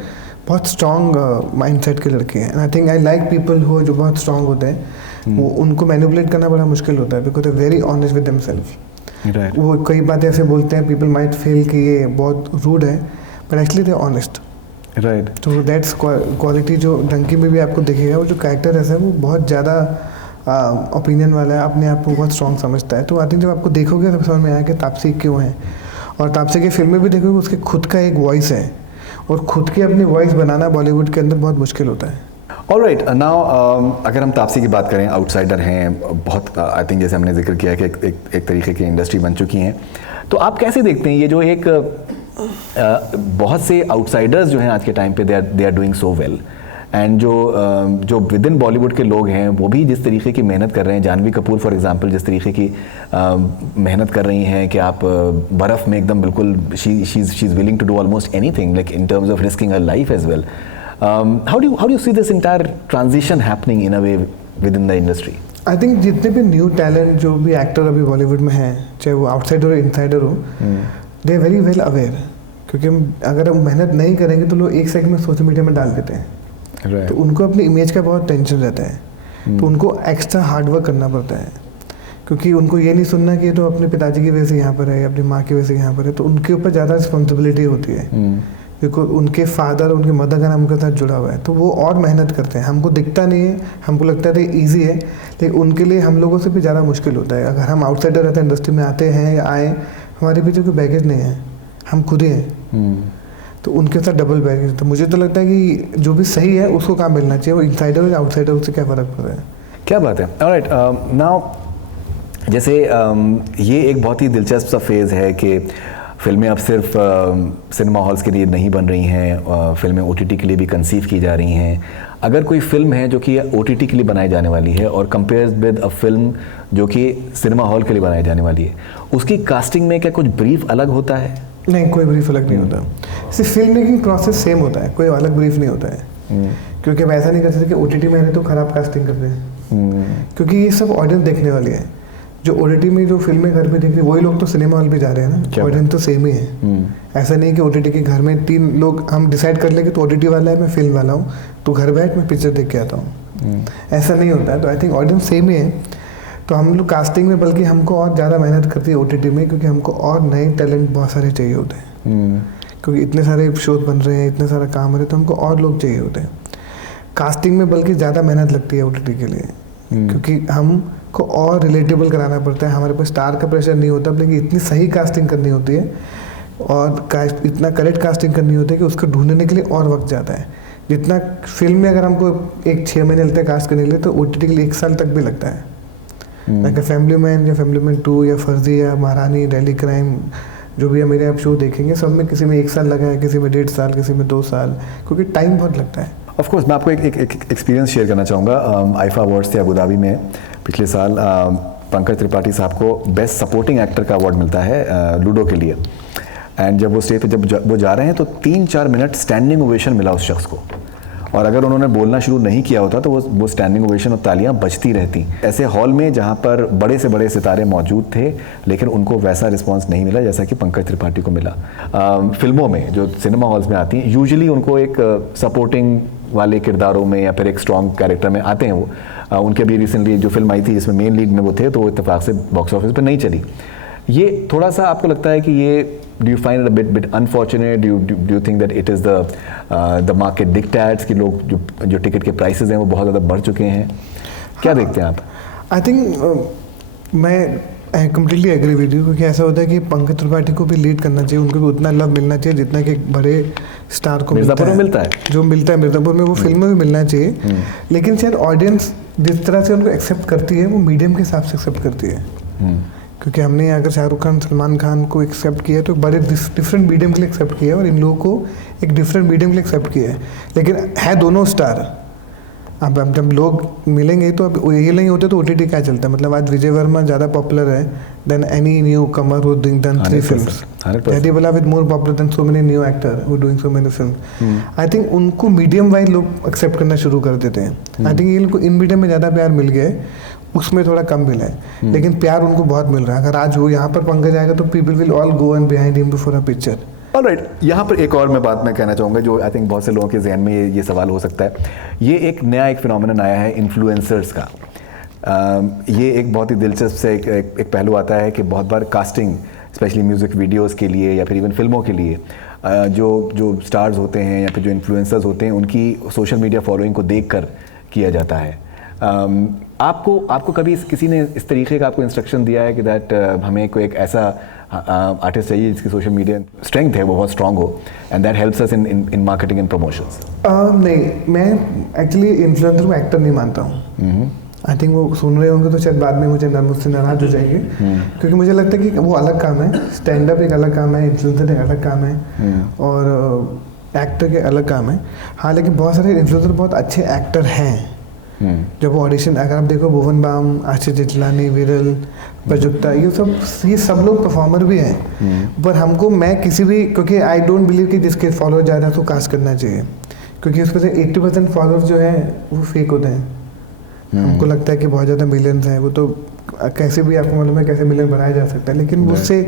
बहुत स्ट्रॉन्ग माइंडसेट के लड़के हैं। And I think I like people हो जो बहुत स्ट्रॉन्ग होते हैं, वो उनको मैनिपुलेट करना बड़ा मुश्किल होता है, because they very honest with themselves. वो कई बातें ऐसे बोलते हैं, पीपल माइट फील कि ये बहुत रूड है, but actually they honest, right. तो दैट्स क्वालिटी जो डंकी में भी आपको दिखेगा। वो जो कैरेक्टर है वो बहुत ज़्यादा ओपिनियन वाला है, अपने आप को बहुत स्ट्रॉन्ग समझता है। तो आई थिंक जब आपको देखोगे तब समझ में आया कि तापसी क्यों है, और तापसी की फिल्में भी देखोगे उसके खुद का एक वॉइस है, और खुद की अपनी वॉइस बनाना बॉलीवुड के अंदर बहुत मुश्किल होता है। ऑलराइट, नाउ अगर हम तापसी की बात करें, आउटसाइडर हैं बहुत, आई थिंक जैसे हमने जिक्र किया कि एक तरीके की इंडस्ट्री बन चुकी हैं, तो आप कैसे देखते हैं ये जो एक बहुत से आउटसाइडर्स जो हैं आज के टाइम पे they are doing so well, and जो विद इन बॉलीवुड के लोग हैं वो भी जिस तरीके की मेहनत कर रहे हैं, जानवी कपूर फॉर एग्जांपल जिस तरीके की मेहनत कर रही हैं कि आप बर्फ़ में एकदम बिल्कुल she is willing to do almost anything like in terms of risking her life as well. How do you see this entire transition happening in a way within the industry? I think जितने भी new talent जो भी actor अभी बॉलीवुड में हैं, चाहे वो outsider हो इनसाइडर हो, they are very well aware, क्योंकि अगर हम मेहनत नहीं करेंगे तो लोग एक सेकंड में सोशल मीडिया में डाल देते हैं, right. तो उनको अपनी इमेज का बहुत टेंशन रहता है, तो उनको एक्स्ट्रा हार्ड वर्क करना पड़ता है, क्योंकि उनको ये नहीं सुनना कि ये तो अपने पिताजी की वजह से यहाँ पर है, अपनी माँ की वजह से यहाँ पर है, तो उनके ऊपर ज़्यादा रिस्पॉन्सिबिलिटी होती है, क्योंकि उनके फादर और उनके मदर का नाम उनके साथ जुड़ा हुआ है, तो वो और मेहनत करते हैं। हमको दिखता नहीं है, हमको लगता है ईजी है, लेकिन उनके लिए हम लोगों से भी ज़्यादा मुश्किल होता है। अगर हम आउटसाइडर रहते हैं, इंडस्ट्री में आते हैं या आए, हमारे पीछे कोई बैगेज नहीं है, हम खुद ही हैं, तो उनके साथ डबल बैगेज। तो मुझे तो लगता है कि जो भी सही है उसको काम मिलना चाहिए, वो इनसाइडर या आउटसाइडर, उससे क्या फ़र्क पड़ रहा है। क्या बात है। ऑलराइट, नाउ जैसे ये एक बहुत ही दिलचस्प सा फेज़ है कि फिल्में अब सिर्फ सिनेमा हॉल्स के लिए नहीं बन रही हैं, फिल्में OTT के लिए भी कंसीव की जा रही हैं। अगर कोई फिल्म है जो कि OTT के लिए बनाई जाने वाली है और कंपेयर विद अ फिल्म जो कि सिनेमा हॉल के लिए बनाई जाने वाली है, उसकी कास्टिंग में क्या कुछ ब्रीफ अलग होता है? नहीं, कोई ब्रीफ अलग नहीं होता। सिर्फ फिल्म मेकिंग प्रोसेस सेम होता है, कोई अलग ब्रीफ नहीं होता है, क्योंकि अब ऐसा नहीं कर सकते कि OTT में है तो ख़राब कास्टिंग कर रहे हैं, क्योंकि ये सब ऑडियंस देखने वाली है। जो OTT में जो फिल्में घर में देख रहे हैं वही लोग तो सिनेमा हॉल भी जा रहे हैं ना, ऑडियंस तो सेम ही है। ऐसा नहीं कि OTT के घर में 3 लोग हम डिसाइड कर लेंगे तो OTT वाला है, मैं फिल्म वाला हूँ, तो घर बैठ मैं पिक्चर देख के आता हूँ, ऐसा नहीं होता है। तो आई थिंक ऑडियंस सेम ही है, तो हम लोग कास्टिंग में बल्कि हमको और ज़्यादा मेहनत करती है OTT में, क्योंकि हमको और नए टैलेंट बहुत सारे चाहिए होते हैं, क्योंकि इतने सारे शोज बन रहे हैं, इतने सारा काम हो रहा है, तो हमको और लोग चाहिए होते हैं। कास्टिंग में बल्कि ज़्यादा मेहनत लगती है OTT के लिए, क्योंकि हमको और रिलेटेबल कराना पड़ता है, हमारे पास स्टार का प्रेशर नहीं होता, लेकिन इतनी सही कास्टिंग करनी होती है और इतना करेक्ट कास्टिंग करनी होती है कि उसको ढूंढने के लिए और वक्त जाता है। जितना फिल्म में अगर हमको 6 महीने लगते हैं कास्ट करने के लिए, तो OTT के लिए 1 साल तक भी लगता है। लाइक फैमिली मैन या फैमिली मैन 2 या फर्जी या महारानी, दिल्ली क्राइम, जो भी मेरे आप शो देखेंगे सब में किसी में 1 साल लगा है, किसी में 1.5 साल, किसी में 2 साल, क्योंकि टाइम बहुत लगता है। ऑफ कोर्स मैं आपको एक एक्सपीरियंस शेयर करना चाहूँगा। आईफा अवार्ड्स थे अबू धाबी में पिछले साल, पंकज त्रिपाठी साहब को बेस्ट सपोर्टिंग एक्टर का अवार्ड मिलता है लूडो के लिए, एंड जब वो स्टेज पे जब वो जा रहे हैं तो 3-4 मिनट स्टैंडिंग ओवेशन मिला उस शख्स को, और अगर उन्होंने बोलना शुरू नहीं किया होता तो वो स्टैंडिंग ओवेशन और तालियां बजती रहती। ऐसे हॉल में जहां पर बड़े से बड़े सितारे मौजूद थे, लेकिन उनको वैसा रिस्पांस नहीं मिला जैसा कि पंकज त्रिपाठी को मिला। फिल्मों में जो सिनेमा हॉल्स में आती हैं, यूजुअली उनको एक सपोर्टिंग वाले किरदारों में या फिर एक स्ट्रॉन्ग कैरेक्टर में आते हैं वो। उनके अभी रिसेंटली जो फिल्म आई थी जिसमें मेन लीड में वो थे, तो वो इत्तेफाक से बॉक्स ऑफिस पर नहीं चली। ये थोड़ा सा आपको लगता है कि ये do you find it a bit unfortunate? Do you think that it is the market dictates कि लोग जो टिकट के प्राइसेस हैं वो बहुत ज़्यादा बढ़ चुके हैं? क्या देखते हैं आप? आई थिंक मैं I completely agree with you, क्योंकि ऐसा होता है कि पंकज त्रिपाठी को भी लीड करना चाहिए, उनको भी उतना लव मिलना चाहिए जितना कि एक बड़े स्टार को मिर्ज़ापुर में मिलता है, जो मिलता है मिर्ज़ापुर में, वो फिल्म में भी मिलना चाहिए। लेकिन शायद ऑडियंस जिस तरह से उनको एक्सेप्ट करती है वो मीडियम के हिसाब से एक्सेप्ट करती है। क्योंकि हमने अगर शाहरुख खान सलमान खान को एक्सेप्ट किया तो बड़े डिफरेंट मीडियम के लिए एक्सेप्ट किया, और इन लोगों को एक डिफरेंट मीडियम के लिए एक्सेप्ट किया है, लेकिन है दोनों स्टार। अब जब लोग मिलेंगे तो अब ये नहीं होते तो OTT क्या चलता है, मतलब आज विजय वर्मा ज़्यादा पॉपुलर है than any new comer who done 3 films. Jaideep Balla with more popular than so many new actor who doing so many film. I think उनको मीडियम वाइज लोग एक्सेप्ट करना शुरू कर देते हैं। आई थिंक ये इनको इन मीडियम में ज़्यादा प्यार मिल गया है, उसमें थोड़ा कम मिला है, लेकिन प्यार उनको बहुत मिल रहा है। अगर आज वो यहाँ पर पंकज आएगा तो people will all go and behind him for a picture. Alright, यहाँ पर एक और मैं बात मैं कहना चाहूँगा जो आई थिंक बहुत से लोगों के जहन में ये सवाल हो सकता है। ये एक नया एक फिनोमेनन आया है इन्फ्लुएंसर्स का। ये एक बहुत ही दिलचस्प से एक पहलू आता है कि बहुत बार कास्टिंग स्पेशली म्यूज़िक वीडियोस के लिए या फिर इवन फिल्मों के लिए जो स्टार्स होते हैं या फिर जो इन्फ्लुएंसर्स होते हैं उनकी सोशल मीडिया फॉलोइंग को देखकर किया जाता है। आपको कभी किसी ने इस तरीके का आपको इंस्ट्रक्शन दिया है कि दैट हमें कोई एक ऐसा आर्टिस्ट चाहिए जिसकी सोशल मीडिया स्ट्रेंथ है वो बहुत स्ट्रांग हो and that helps us in marketing and promotions? नहीं, मैं एक्चुअली इन्फ्लुएंसर को एक्टर नहीं मानता हूँ। आई थिंक वो सुन रहे होंगे तो शायद बाद में मुझसे नाराज हो जाएंगे, क्योंकि मुझे लगता है कि वो अलग काम है। स्टैंड अप एक अलग काम है, इन्फ्लुएंसर एक अलग काम है, और एक्टर के अलग काम है। हाँ, लेकिन बहुत सारे इन्फ्लुएंसर बहुत अच्छे एक्टर हैं। जब ऑडिशन अगर आप देखो, भुवन बाम, आशीष जितलानी, विरल, प्रजुक्ता, ये सब लोग परफॉर्मर भी हैं। पर हमको मैं किसी भी, क्योंकि आई डोंट बिलीव कि जिसके फॉलोअर ज़्यादा है उसको कास्ट करना चाहिए, क्योंकि उसमें से 80% फॉलोअर्स जो हैं वो फेक होते हैं। हमको लगता है कि बहुत ज़्यादा मिलियंस हैं, वो तो कैसे भी आपको मालूम है कैसे मिलियन बनाया जा सकता है, लेकिन उससे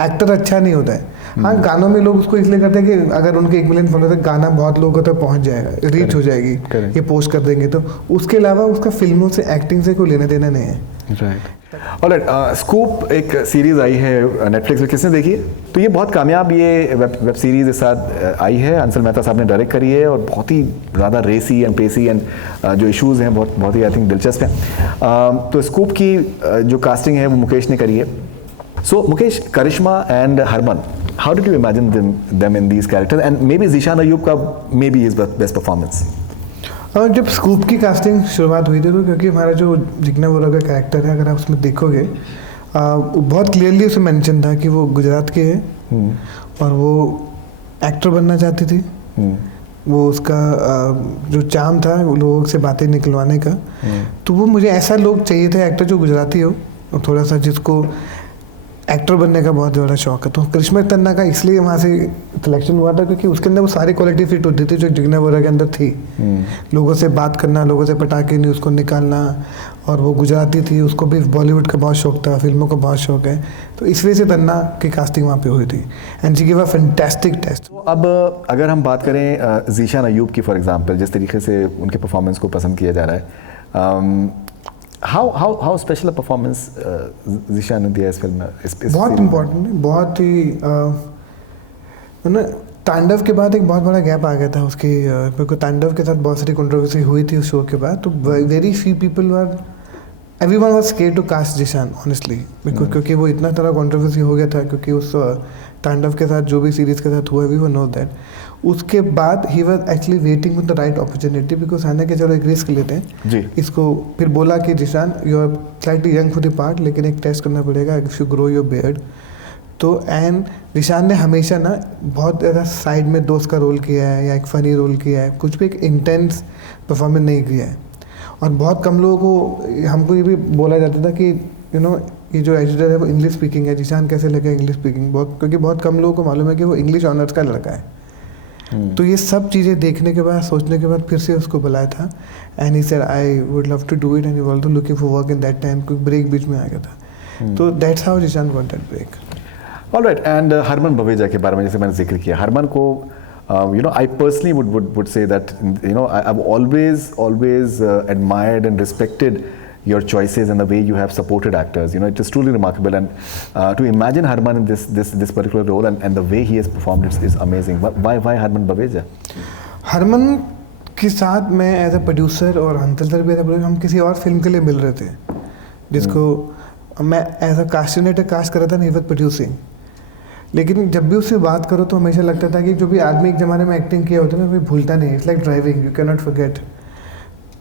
एक्टर अच्छा नहीं होता है। हाँ, गानों में लोग उसको इसलिए करते हैं कि अगर उनके 1 मिलियन फॉलोअर है, गाना बहुत लोगों तक पहुंच जाएगा, रीच हो जाएगी, ये पोस्ट कर देंगे, तो उसके अलावा उसका फिल्मों से, एक्टिंग से कोई लेना देना नहीं है। राइट। ऑलराइट, स्कूप एक सीरीज़ आई है नेटफ्लिक्स पे, किसने देखी है? तो ये बहुत कामयाब ये वेब सीरीज़ इस साथ आई है, अंसल मेहता साहब ने डायरेक्ट करी है, और बहुत ही ज़्यादा रेसी एंड पेसी एंड जो इश्यूज़ हैं बहुत ही आई थिंक दिलचस्प हैं। तो स्कूप की जो कास्टिंग है वो मुकेश ने करी है। So Mukesh, Karishma and Harman, how did you imagine them in these characters? And maybe Zishan Ayyub का maybe his best performance. जब स्कूप की कास्टिंग शुरुआत हुई थी तो क्योंकि हमारा जो जिग्ना बोरा का कैरेक्टर है, अगर आप उसमें देखोगे बहुत क्लियरली उसमें मेंशन था कि वो गुजरात के है और वो एक्टर बनना चाहती थी। वो उसका जो चार्म था वो लोगों से बातें निकलवाने का, तो वो मुझे ऐसा लोग चाहिए थे, एक्टर जो गुजराती हो और थोड़ा सा जिसको एक्टर बनने का बहुत ज़्यादा शौक है। तो करिश्मा तन्ना का इसलिए वहाँ से सिलेक्शन हुआ था क्योंकि उसके अंदर वो सारी क्वालिटी फिट होती थी जो जिग्ना बोरा के अंदर थी। लोगों से बात करना, लोगों से पटाखे नहीं उसको निकालना, और वो गुजराती थी, उसको भी बॉलीवुड का बहुत शौक था, फिल्मों का बहुत शौक है, तो इस वजह से तन्ना की कास्टिंग वहाँ पे हुई थी and she give a fantastic test. अब अगर हम बात करें ज़ीशान अय्यूब की फॉर एग्जांपल, जिस तरीके से उनके परफॉर्मेंस को पसंद किया जा रहा है, how special a performance Zeeshan ने दिया इस फिल्म में? बहुत इम्पोर्टेंट है, बहुत ही ना, तांडव के बाद एक बहुत बड़ा गैप आ गया था उसकी, क्योंकि तांडव के साथ बहुत सारी कंट्रोवर्सी हुई थी उस शो के बाद, तो very few people were, everyone was scared to cast Zeeshan honestly, क्योंकि वो इतना सारा कंट्रोवर्सी हो गया था, क्योंकि उस तांडव के साथ जो भी सीरीज़ के साथ हुआ, एवरीवन नो दैट। उसके बाद he was actually waiting for the right opportunity, because आने के चलो एक रिस्क लेते हैं जी। इसको फिर बोला कि Zeeshan you are slightly young for the part, लेकिन एक टेस्ट करना पड़ेगा if you grow your beard. तो एंड ज़ीशान ने हमेशा ना बहुत ज़्यादा साइड में दोस्त का रोल किया है या एक फ़नी रोल किया है, कुछ भी एक इंटेंस परफॉर्मेंस नहीं किया है। और बहुत कम लोगों को, हमको ये भी बोला जाता था कि यू नो ये जो एडिटर है वो इंग्लिश स्पीकिंग है, ज़ीशान कैसे लगे इंग्लिश स्पीकिंग, बहुत, क्योंकि बहुत कम लोगों को मालूम है कि वो इंग्लिश ऑनर्स का लड़का है। तो ये सब चीज़ें देखने के बाद, सोचने के बाद फिर से उसको बुलाया था and he said I would love to do it and he was also looking for work in that time, क्योंकि ब्रेक बीच में आ गया था। तो that's how Zeeshan got that break. Alright, and Harman Baweja के बारे में जैसे मैंने जिक्र किया, हरमन को you know, I personally would say that, you know, I've always admired and respected your choices and the way you have supported actors. You know, it is truly remarkable, and to imagine Harman in this particular role and the way he has performed is amazing. Why Harman Baweja? Harman के साथ मैं as a producer और Hansal sir भी as a producer, हम किसी और film के लिए मिल रहे थे जिसको मैं एज अ कास्टिनेटर कास्ट कर रहा था नहीं वक्त प्रोड्यूसिंग, लेकिन जब भी उससे बात करो तो हमेशा लगता था कि जो भी आदमी एक ज़माने में एक्टिंग किया होता है ना, कोई भूलता नहीं, it's like driving, you can not forget.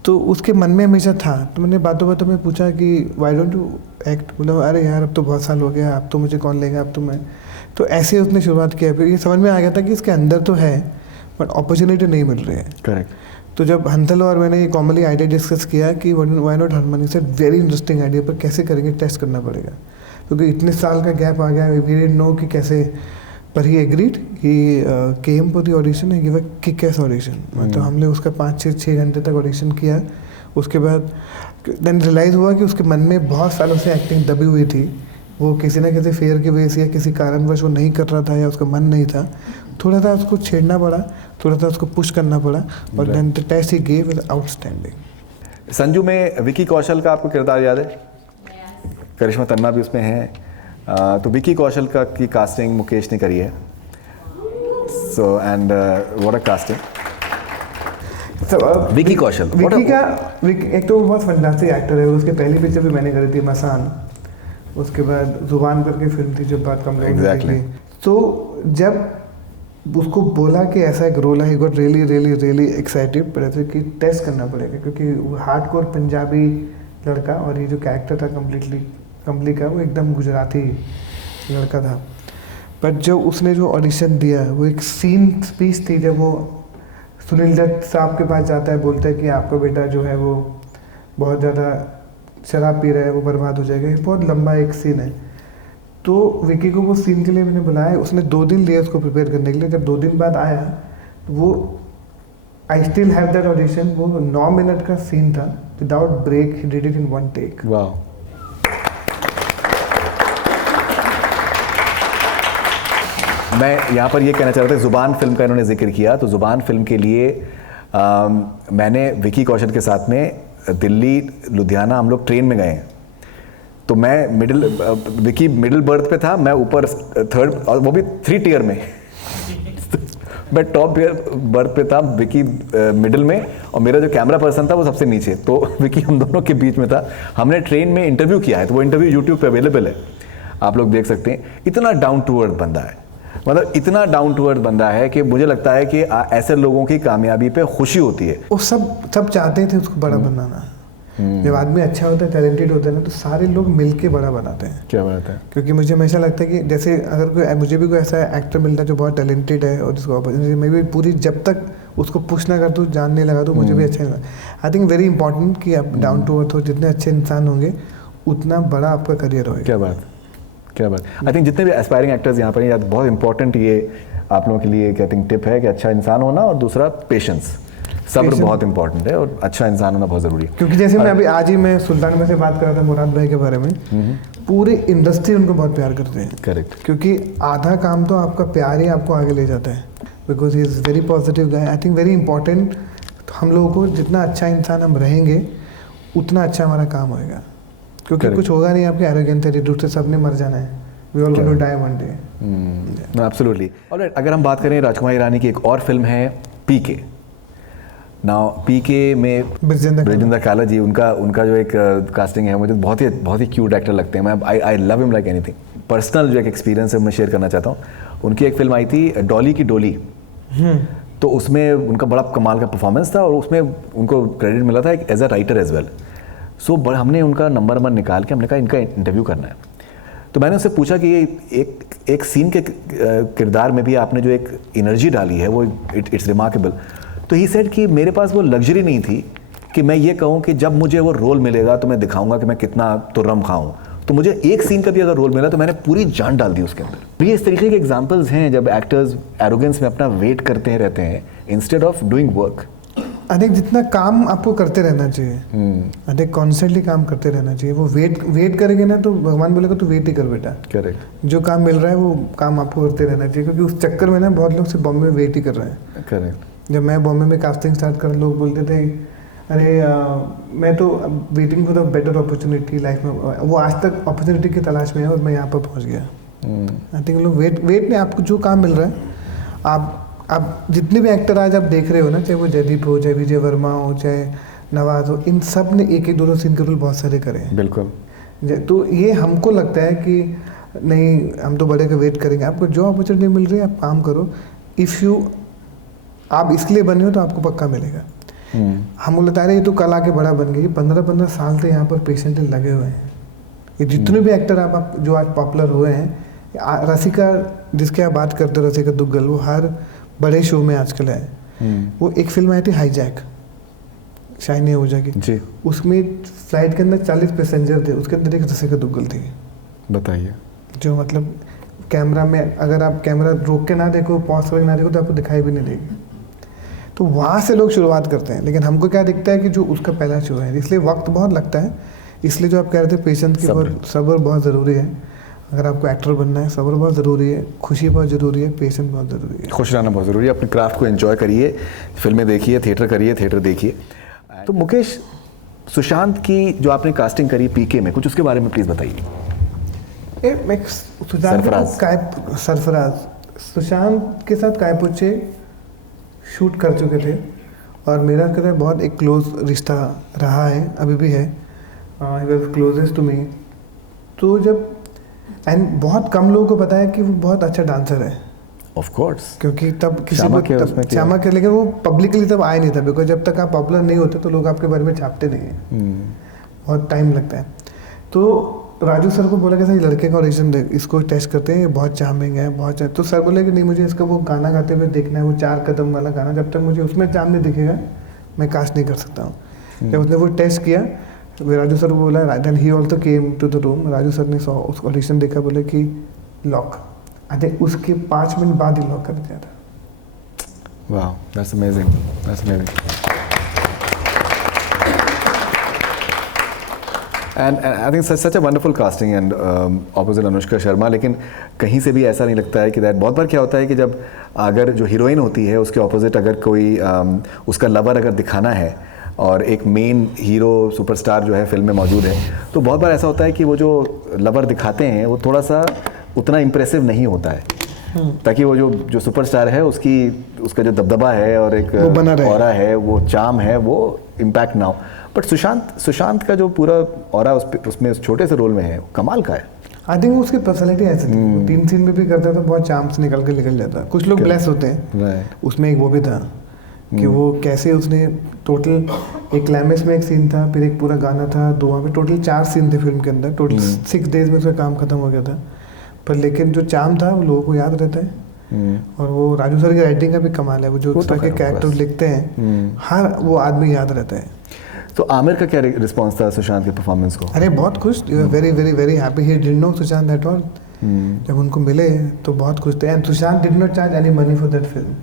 तो उसके मन में हमेशा था, तो मैंने बातों बातों में पूछा कि वाई डोंट यू एक्ट, बोला अरे यार अब तो बहुत साल हो गया, अब तो मुझे कौन लेगा, अब तो मैं, तो ऐसे उसने शुरुआत किया। फिर ये समझ में आ गया था कि इसके अंदर तो है बट अपॉर्चुनिटी नहीं मिल रही है। करेक्ट। तो जब हंसल और मैंने ये कॉमनली आइडिया डिस्कस किया कि वाई नॉट हरमन, इसे वेरी इंटरेस्टिंग आइडिया, पर कैसे करेंगे, टेस्ट करना पड़ेगा क्योंकि इतने साल का गैप आ गया, वी डिडंट नो कि कैसे। पर he agreed, he came for the audition and give a kick ass audition. मतलब हमने उसका 5-6 घंटे तक ऑडिशन किया। उसके बाद देन रियलाइज़ हुआ कि उसके मन में बहुत सालों से एक्टिंग दबी हुई थी, वो किसी ना किसी फेयर की वजह से या किसी कारणवश वो नहीं कर रहा था या उसका मन नहीं था। थोड़ा सा उसको छेड़ना पड़ा, थोड़ा सा उसको पुश करना पड़ा, और then the test he gave is outstanding. Sanju में विकी कौशल का आपको किरदार याद है? करिश्मा तन्ना भी उसमें है। तो विकी कौशल का की कास्टिंग मुकेश ने करी है। So and what a casting. Vicky Kaushal, एक तो वो बहुत फंटास्टिक एक्टर है। उसके पहली पिक्चर भी मैंने करी थी मसान, उसके बाद जुबान करके फिल्म थी जब बात कम Exactly. तो जब उसको बोला कि ऐसा एक रोल है, he got really really really excited, पर ऐसे कि टेस्ट करना पड़ेगा क्योंकि वो हार्डकोर पंजाबी लड़का, और ये जो कैरेक्टर था कम्पली का वो एकदम गुजराती लड़का था। बट जो उसने जो ऑडिशन दिया, वो एक सीन स्पीच थी जब वो सुनील दत्त साहब के पास जाता है, बोलता है कि आपका बेटा जो है वो बहुत ज़्यादा शराब पी रहा है, वो बर्बाद हो जाएगा। ये बहुत लंबा एक सीन है। तो विकी को वो सीन के लिए मैंने बुलाया, उसने 2 दिन लिए उसको प्रिपेयर करने के लिए। जब 2 दिन बाद आया, वो I still have that audition, वो 9 मिनट का सीन था, without break, he did it in 1 take. वाह। मैं यहाँ पर ये कहना चाह रहा था, जुबान फिल्म का इन्होंने जिक्र किया, तो जुबान फिल्म के लिए मैंने विकी कौशल के साथ में दिल्ली लुधियाना हम लोग ट्रेन में गए। तो मैं विकी मिडिल बर्थ पे था, मैं ऊपर 3rd, और वो भी 3 टियर में मैं टॉप बर्थ पे था, विकी मिडिल में, और मेरा जो कैमरा पर्सन था वो सबसे नीचे। तो विकी हम दोनों के बीच में था। हमने ट्रेन में इंटरव्यू किया है, तो वो इंटरव्यू यूट्यूब पे अवेलेबल है, आप लोग देख सकते हैं। इतना डाउन टू अर्थ बंदा है, मतलब इतना डाउन टू अर्थ बंदा है कि मुझे लगता है कि ऐसे लोगों की कामयाबी पे खुशी होती है। वो सब चाहते थे उसको बड़ा बनाना। जब आदमी अच्छा होता है, टैलेंटेड होता है ना, तो सारे लोग मिलके बड़ा बनाते हैं। क्या बात है। क्योंकि मुझे हमेशा लगता है कि जैसे अगर मुझे भी कोई ऐसा एक्टर मिलता है जो बहुत टैलेंटेड है और जिसको अपॉर्चुनिटी, मैं भी पूरी जब तक उसको पुश ना कर दूँ, जानने लगा तो मुझे भी अच्छा नहीं लगा। आई थिंक वेरी इंपॉर्टेंट कि आप डाउन टू अर्थ हो, जितने अच्छे इंसान होंगे उतना बड़ा आपका करियर होगा। क्या बात, क्या बात। आई थिंक जितने भी एस्पायरिंग एक्टर्स यहाँ पर हैं, बहुत इंपॉर्टेंट ये आप लोगों के लिए एक आई थिंक टिप है कि अच्छा इंसान होना, और दूसरा पेशेंस, सब्र बहुत इंपॉर्टेंट है, और अच्छा इंसान होना बहुत ज़रूरी है। क्योंकि जैसे मैं अभी आज ही मैं सुल्तान में से बात कर रहा था मुराद भाई के बारे में, पूरे इंडस्ट्री उनको बहुत प्यार करते हैं। करेक्ट। क्योंकि आधा काम तो आपका प्यार ही आपको आगे ले जाता है, because he is very positive guy. I think very important, हम लोगों को जितना अच्छा इंसान हम रहेंगे उतना अच्छा हमारा काम होएगा। क्योंकि कुछ होगा नहीं आपके एरोगेंट एटीट्यूड से, सबने मर जाना है। We all going to die one day. Absolutely. Alright, अगर हम बात करें राजकुमार ईरानी की एक और फिल्म है पीके। नाउ पीके में ब्रिजेंद्र काला जी, उनका जो एक कास्टिंग है, मुझे बहुत ही क्यूट एक्टर लगते हैं। मैं I love him like anything. Personal जो एक एक्सपीरियंस है मैं शेयर करना चाहता हूँ। उनकी एक फिल्म आई थी डॉली की डोली, तो उसमें उनका बड़ा कमाल का परफॉर्मेंस था, और उसमें उनको क्रेडिट मिला था as a writer as well. So हमने उनका नंबर निकाल के हमने कहा इनका इंटरव्यू करना है। तो मैंने उससे पूछा कि ये एक सीन के किरदार में भी आपने जो एक एनर्जी डाली है वो इट्स रिमार्केबल। तो ही सेड कि मेरे पास वो लग्जरी नहीं थी कि मैं ये कहूँ कि जब मुझे वो रोल मिलेगा तो मैं दिखाऊंगा कि मैं कितना तुर्रम खाऊं। तो मुझे एक सीन का भी अगर रोल मिला तो मैंने पूरी जान डाल दी उसके अंदर। ये इस तरीके के एग्जाम्पल्स हैं जब एक्टर्स एरोगेंस में अपना वेट करते रहते हैं instead of doing work. I think जितना काम आपको करते रहना चाहिए, आई थिंक कॉन्स्टेंटली काम करते रहना चाहिए। वो वेट करेंगे ना तो भगवान बोलेगा तो वेट ही कर बेटा। करेक्ट। जो काम मिल रहा है वो काम आपको करते रहना चाहिए, क्योंकि उस चक्कर में ना बहुत लोग सिर्फ बॉम्बे में वेट ही कर रहे हैं। करेक्ट। जब मैं बॉम्बे में कास्टिंग स्टार्ट कर, लोग बोलते थे अरे मैं तो waiting for the better opportunity life में, वो आज तक अपॉर्चुनिटी की तलाश में है और मैं यहाँ पर पहुँच गया। आई थिंक लोग वेट नहीं, आपको जो काम मिल रहा है आप जितने भी एक्टर आज आप देख रहे हो ना, चाहे वो जयदीप हो, चाहे विजय वर्मा हो, चाहे नवाज हो, इन सब ने एक 2 सीन के रोल बहुत सारे करे हैं। बिल्कुल। तो ये हमको लगता है कि नहीं, हम तो बड़े का वेट करेंगे। आपको जो अपॉर्चुनिटी मिल रही है आप काम करो। इफ़ यू आप इसके लिए बने हो तो आपको पक्का मिलेगा। हम बोलते हैं ये तो कल आके बड़ा बन गई। 15-15 साल से यहाँ पर पेशेंटली लगे हुए हैं। ये जितने भी एक्टर आप जो आज पॉपुलर हुए हैं, रसिका जिसके आप बात करते हो, रसिका दुग्गल, वो हर बड़े शो में आजकल है। वो एक फिल्म आई थी हाईजैक, शाइनी आहूजा की जी, उसमें फ्लाइट के अंदर 40 पैसेंजर थे, उसके अंदर एक रसिका दुग्गल थी। बताइए, जो मतलब कैमरा में अगर आप कैमरा रोक के ना देखो, पॉज करके ना देखो तो आपको दिखाई भी नहीं देगी। तो वहाँ से लोग शुरुआत करते हैं, लेकिन हमको क्या दिखता है कि जो उसका पहला शो है, इसलिए वक्त बहुत लगता है। इसलिए जो आप कह रहे थे पेशेंस की सब्र बहुत ज़रूरी है। अगर आपको एक्टर बनना है, सब्र बहुत ज़रूरी है, खुशी बहुत ज़रूरी है, पेशेंस बहुत ज़रूरी है, खुश रहना बहुत ज़रूरी है। अपने क्राफ्ट को एंजॉय करिए, फिल्में देखिए, थिएटर देखिए। तो मुकेश, सुशांत की जो आपने कास्टिंग करी पीके में, कुछ उसके बारे में प्लीज़ बताइए। सरफराज सुशांत के साथ कायपुचे शूट कर चुके थे और मेरा कहते हैं बहुत एक क्लोज रिश्ता रहा है, अभी भी है। He was closest to me. तो जब एंड बहुत कम लोगों को पता है कि वो बहुत अच्छा डांसर है, ऑफ कोर्स, क्योंकि तब किसी को श्यामा के, लेकिन वो पब्लिकली तब आए नहीं था, बिकॉज जब तक आप पॉपुलर नहीं होते तो लोग आपके बारे में छापते नहीं हैं। बहुत टाइम लगता है। तो राजू सर को बोला कि सर लड़के का ऑडिशन दे, इसको टेस्ट करते हैं, ये बहुत चार्मिंग है, बहुत तो सर बोले कि नहीं, मुझे इसका वो गाना गाते हुए देखना है, वो 4 कदम वाला गाना, जब तक मुझे उसमें चार्म नहीं दिखेगा मैं कास्ट नहीं कर सकता हूँ। जब उसने वो टेस्ट किया, राजू सर को बोला, then he also came to the room. Raju sir ने उस ऑडिशन देखा, बोले कि लॉक। आई उसके 5 मिनट बाद ही लॉक कर दिया था। वाह, that's amazing, that's amazing. And I think such a wonderful casting and opposite Anushka Sharma. लेकिन कहीं से भी ऐसा नहीं लगता है कि दैट, बहुत बार क्या होता है कि जब अगर जो हीरोइन होती है उसके ऑपोजिट अगर कोई उसका लवर अगर दिखाना है और एक मेन हीरो सुपरस्टार जो है फिल्म में मौजूद है, तो बहुत बार ऐसा होता है कि वो जो लवर दिखाते हैं वो थोड़ा सा उतना इम्प्रेसिव नहीं होता है, ताकि वो जो सुपरस्टार है उसका जो दबदबा है और एक ऑरा है, वो चार्म है, वो इम्पैक्ट ना हो। बट सुशांत का जो पूरा ऑरा उसमें उस छोटे से रोल में है, कमाल का है। आई थिंक उसकी पर्सनैलिटी ऐसी थी, 3 सीन में भी करता था, बहुत चार्म से निकल जाता। कुछ लोग ब्लेस होते हैं, उसमें एक वो भी था कि वो कैसे उसने टोटल एक क्लाइमेक्स में एक सीन था, फिर एक पूरा गाना था, 2 वहाँ पे टोटल 4 सीन थे फिल्म के अंदर, टोटल 6 डेज में उसका काम खत्म हो गया था। पर लेकिन जो चार्म था वो लोगों को याद रहता है। और वो राजू सर की राइटिंग का भी कमाल है, वो जो उस तरह के कैरेक्टर लिखते हैं, हर वो आदमी याद रहता है। तो आमिर का क्या रिस्पॉन्स था सुशांत के परफॉर्मेंस को? अरे बहुत खुश, very very very happy. He didn't know Sushant at all. जब उनको मिले तो बहुत खुश थे। And Sushant did not charge any money for that film.